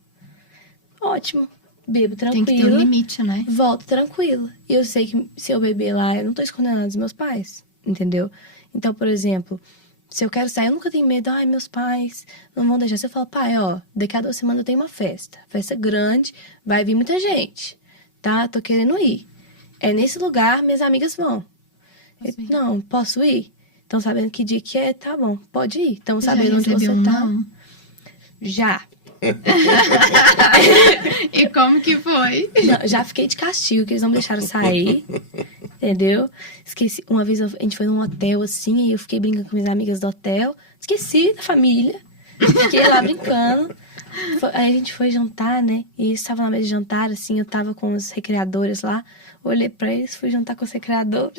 Ótimo. Bebo tranquilo. Tem que ter um limite, né? Volto tranquilo. E eu sei que se eu beber lá, eu não tô escondendo nada dos meus pais. Entendeu? Então, por exemplo, se eu quero sair, eu nunca tenho medo. Ai, meus pais não vão deixar. Se eu falo, pai, ó, daqui a 2 semanas eu tenho uma festa. Festa grande, vai vir muita gente. Tá? Tô querendo ir. É nesse lugar, minhas amigas vão. Não, posso ir? Estão sabendo que dia que é? Tá bom, pode ir. Estão sabendo onde você tá? Não? Já. E como que foi? Não, já fiquei de castigo, que eles não me deixaram sair. Entendeu? Esqueci. Uma vez a gente foi num hotel assim, e eu fiquei brincando com minhas amigas do hotel. Esqueci da família. Fiquei lá brincando. Aí a gente foi jantar, né? E estava na mesa de jantar, assim, eu tava com os recreadores lá. Olhei pra eles, fui jantar com os recreadores.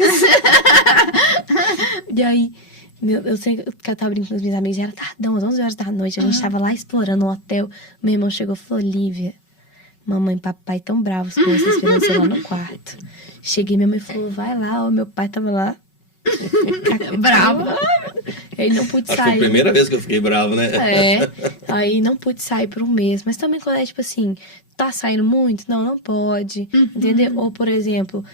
E aí, eu sei que eu tava brincando com os meus amigos, já era tardão, às 11 horas da noite. A gente tava lá explorando o hotel. Meu irmão chegou e falou, Lívia, mamãe e papai tão bravos com você esperando você lá no quarto. Cheguei, minha mãe falou, vai lá, ó, meu pai tava lá. Bravo. Ele não pude Acho que sair. foi a primeira vez que eu fiquei bravo, né? Aí não pude sair por um mês. Mas também quando é tipo assim, tá saindo muito? Não pode. Entendeu? Ou, por exemplo,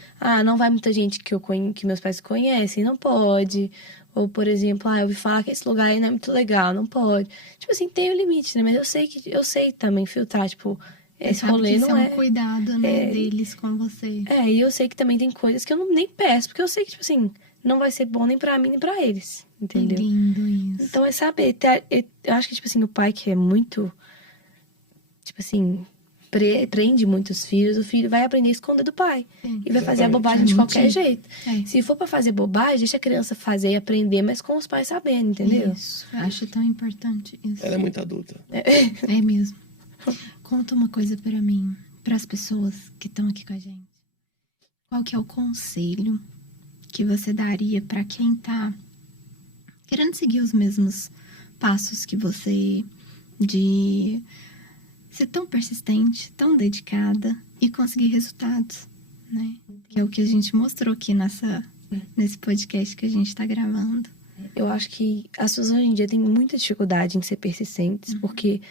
não vai muita gente que meus pais conhecem, não pode. Ou, por exemplo, eu ouvi falar que esse lugar aí não é muito legal, não pode. Tipo assim, tem o limite, né? Mas eu sei também filtrar, tipo, esse rolê isso não é é. um cuidado, né, deles com você. E eu sei que também tem coisas que eu nem peço, porque eu sei que, tipo assim, não vai ser bom nem pra mim nem pra eles. Entendeu? É lindo isso. Então é saber. Eu acho que, tipo assim, o pai que é muito. Tipo assim, prende muitos filhos, o filho vai aprender a esconder do pai. Sim, e vai fazer a exatamente. bobagem de qualquer jeito. É. Se for pra fazer bobagem, deixa a criança fazer e aprender, mas com os pais sabendo, entendeu? Isso. Eu acho tão importante isso. Ela é muito adulta. É mesmo. Conta uma coisa pra mim, pras pessoas que estão aqui com a gente. Qual que é o conselho que você daria pra quem tá querendo seguir os mesmos passos que você, de ser tão persistente, tão dedicada e conseguir resultados, né? Que é o que a gente mostrou aqui nesse podcast que a gente tá gravando. Eu acho que as pessoas hoje em dia têm muita dificuldade em ser persistentes, porque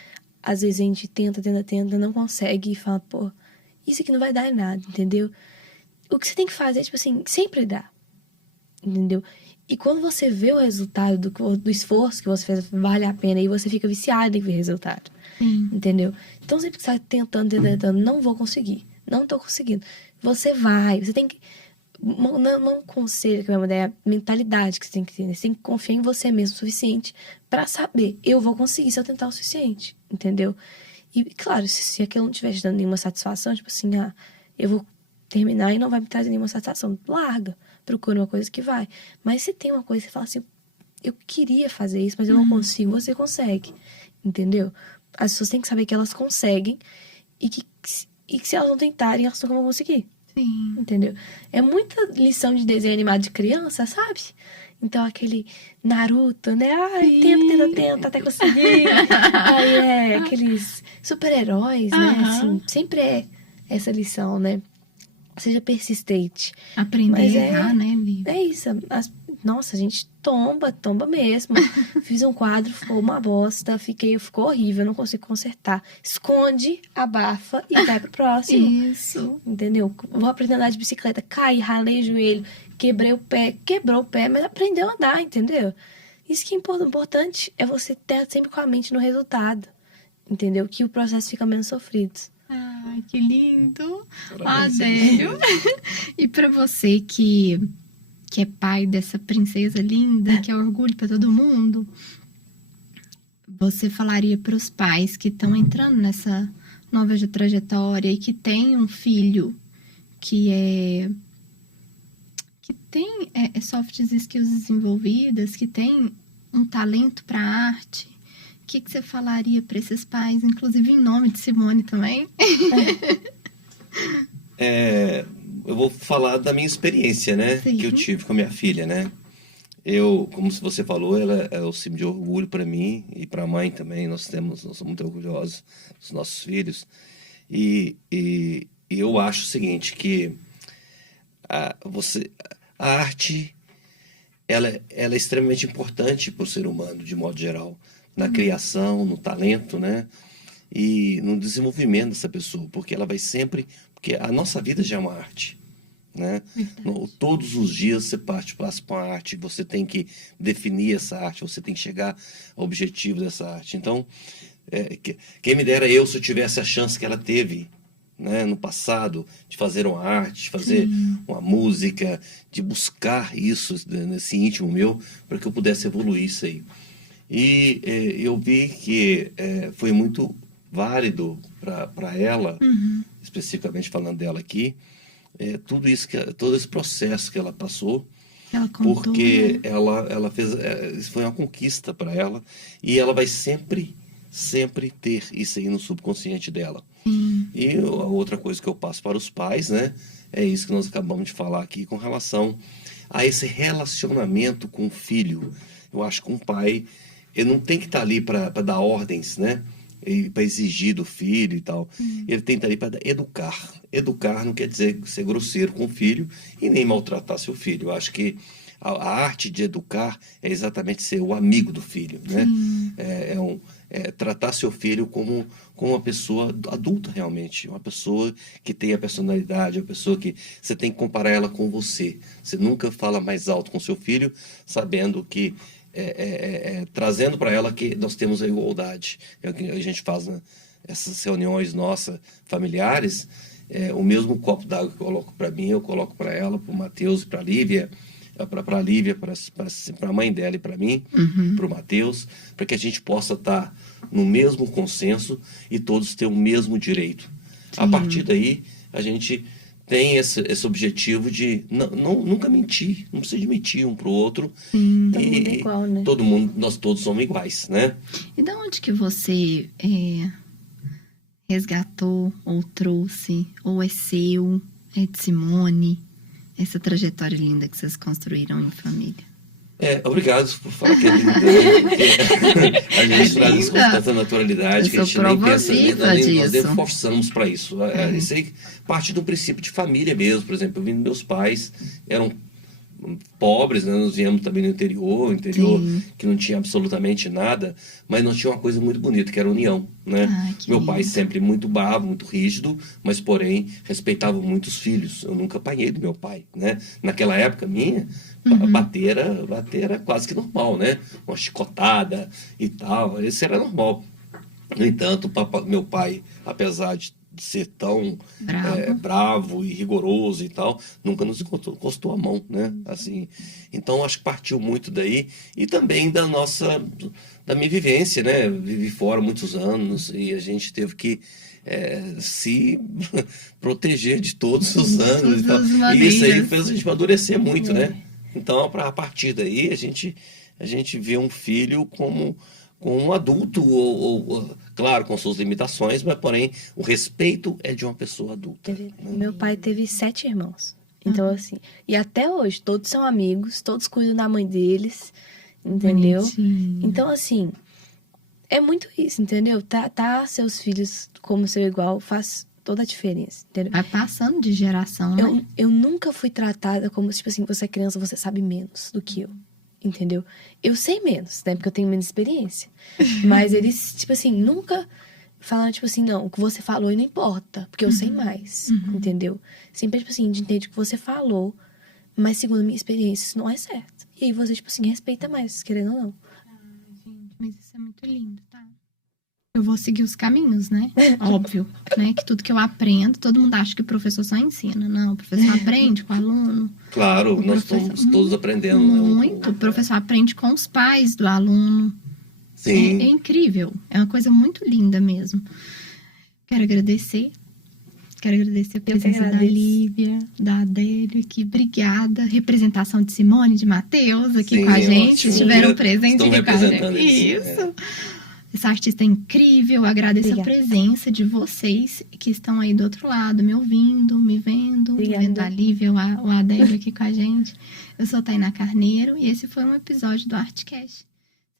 às vezes a gente tenta, não consegue e fala, pô, isso aqui não vai dar em nada, entendeu? O que você tem que fazer é, tipo assim, sempre dá, entendeu? E quando você vê o resultado do esforço que você fez, vale a pena, e você fica viciado em ver resultado, entendeu? Então sempre que você está tentando, não vou conseguir, não tô conseguindo. Você tem que... Não conselho que vai mudar, é a mentalidade que você tem que ter, né? Você tem que confiar em você mesmo o suficiente pra saber, eu vou conseguir se eu tentar o suficiente, entendeu? E, claro, se aquilo não estiver te dando nenhuma satisfação, tipo assim, eu vou terminar e não vai me trazer nenhuma satisfação, larga, procura uma coisa que vai. Mas se tem uma coisa que você fala assim, eu queria fazer isso, mas eu não consigo, você consegue, entendeu? As pessoas têm que saber que elas conseguem e que se elas não tentarem, elas nunca vão conseguir. Sim. Entendeu? É muita lição de desenho animado de criança, sabe? Então, aquele Naruto, né? Tenta até conseguir. Aí aqueles super-heróis, né? Assim, sempre é essa lição, né? Seja persistente. Aprender a errar, né, Lívia? É isso. Nossa, a gente tomba mesmo. Fiz um quadro, ficou uma bosta, ficou horrível, não consigo consertar. Esconde, abafa e vai pro próximo. Isso. Entendeu? Vou aprender a andar de bicicleta, caí, ralei o joelho, quebrou o pé, mas aprendeu a andar, entendeu? Isso que é importante é você ter sempre com a mente no resultado, entendeu? Que o processo fica menos sofrido. Ai, que lindo. Adélio. E pra você que é pai dessa princesa linda, que é orgulho pra todo mundo, você falaria pros pais que estão entrando nessa nova trajetória e que tem um filho que tem soft skills desenvolvidas, que tem um talento para arte, o que você falaria para esses pais, inclusive em nome de Simone também? Eu vou falar da minha experiência, né? Sim. Que eu tive com a minha filha, né? Eu, como você falou, ela é o símbolo de orgulho para mim e para a mãe também. Nós somos muito orgulhosos dos nossos filhos. E eu acho o seguinte, que a arte, ela é extremamente importante para o ser humano, de modo geral, na criação, no talento, né? E no desenvolvimento dessa pessoa, porque ela vai sempre... Porque a nossa vida já é uma arte, né? Todos os dias você passa para uma arte, você tem que definir essa arte, você tem que chegar ao objetivo dessa arte. Então, quem me dera eu, se eu tivesse a chance que ela teve, né, no passado, de fazer uma arte, de fazer uma música, de buscar isso nesse íntimo meu, para que eu pudesse evoluir isso aí. E eu vi que foi muito válido para ela, especificamente falando dela aqui, tudo isso todo esse processo que ela passou, Ela contou, porque né? ela fez, isso foi uma conquista para ela, e ela vai sempre ter isso aí no subconsciente dela. E a outra coisa que eu passo para os pais, né, é isso que nós acabamos de falar aqui com relação a esse relacionamento com o filho. Eu acho que um pai, ele não tem que estar ali para dar ordens, né, para exigir do filho e tal. Ele tem que estar ali para educar. Educar não quer dizer ser grosseiro com o filho e nem maltratar seu filho. Eu acho que a arte de educar é exatamente ser o amigo do filho, né? Tratar seu filho como uma pessoa adulta realmente, uma pessoa que tem a personalidade, uma pessoa que você tem que comparar ela com você. Você nunca fala mais alto com seu filho, sabendo que trazendo para ela que nós temos a igualdade. É o que a gente faz, né? Essas reuniões nossas familiares, o mesmo copo d'água que eu coloco para mim, eu coloco para ela, para o Matheus e para a Lívia, para a mãe dela e para mim, para o Matheus, para que a gente possa estar no mesmo consenso e todos ter o mesmo direito. A partir daí, a gente tem esse objetivo de nunca mentir, não precisa de mentir um para o outro. Todo mundo é igual, né? Nós todos somos iguais, né? E de onde que você resgatou ou trouxe, ou é seu, é de Simone, essa trajetória linda que vocês construíram em família? Obrigado por falar que é lindo, né? Porque a gente traz isso com tanta naturalidade que a gente nem pensa, nós nem forçamos para isso. Isso aí parte do princípio de família mesmo. Por exemplo, eu vim dos meus pais, eram pobres, né? Nós viemos também no interior que não tinha absolutamente nada, mas nós tínhamos uma coisa muito bonita, que era a união, né? Meu pai sempre muito bravo, muito rígido, mas porém respeitava muito os filhos. Eu nunca apanhei do meu pai, né? Naquela época minha, bater era quase que normal, né? Uma chicotada e tal, isso era normal. No entanto, meu pai, apesar de ser tão bravo e rigoroso e tal, nunca nos encostou a mão, né? Assim, então acho que partiu muito daí e também da minha vivência, né? Vivi fora muitos anos e a gente teve que se proteger de todos os anos e tal. E isso aí fez a gente amadurecer muito, né? Então, a partir daí, a gente vê um filho como um adulto, claro, com suas limitações, mas, porém, o respeito é de uma pessoa adulta. Meu pai teve 7 irmãos. Então, assim, e até hoje, todos são amigos, todos cuidam da mãe deles, entendeu? Bonitinho. Então, assim, é muito isso, entendeu? Tá seus filhos como seu igual faz toda a diferença, entendeu? Vai passando de geração, né? Eu nunca fui tratada como, tipo assim, você é criança, você sabe menos do que eu. Entendeu? Eu sei menos, né? Porque eu tenho menos experiência. Mas eles, tipo assim, nunca falaram, tipo assim, não, o que você falou não importa, porque eu sei mais, entendeu? Sempre, tipo assim, de entender o que você falou, mas segundo a minha experiência, isso não é certo. E aí você, tipo assim, respeita mais, querendo ou não. Gente, mas isso é muito lindo, tá? Eu vou seguir os caminhos, né? Óbvio, né? Que tudo que eu aprendo, todo mundo acha que o professor só ensina. Não, o professor aprende com o aluno. Claro, nós estamos todos aprendendo. Muito. O professor aprende com os pais do aluno. Sim. É incrível. É uma coisa muito linda mesmo. Quero agradecer a presença da Lívia, da Adélio aqui. Obrigada. Representação de Simone, de Matheus aqui com a gente. Ótimo. Estiveram presentes Estão aqui com a gente. representando Isso. essa artista incrível. Agradeço Obrigada. a presença de vocês que estão aí do outro lado, me ouvindo, me vendo. Obrigada. Vendo a Lívia, o Adélio aqui com a gente. Eu sou Tainá Carneiro e esse foi um episódio do Artcast.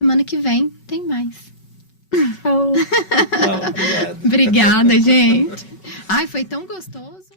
Semana que vem tem mais. Tchau. Não, obrigado. Obrigada, gente. Ai, foi tão gostoso.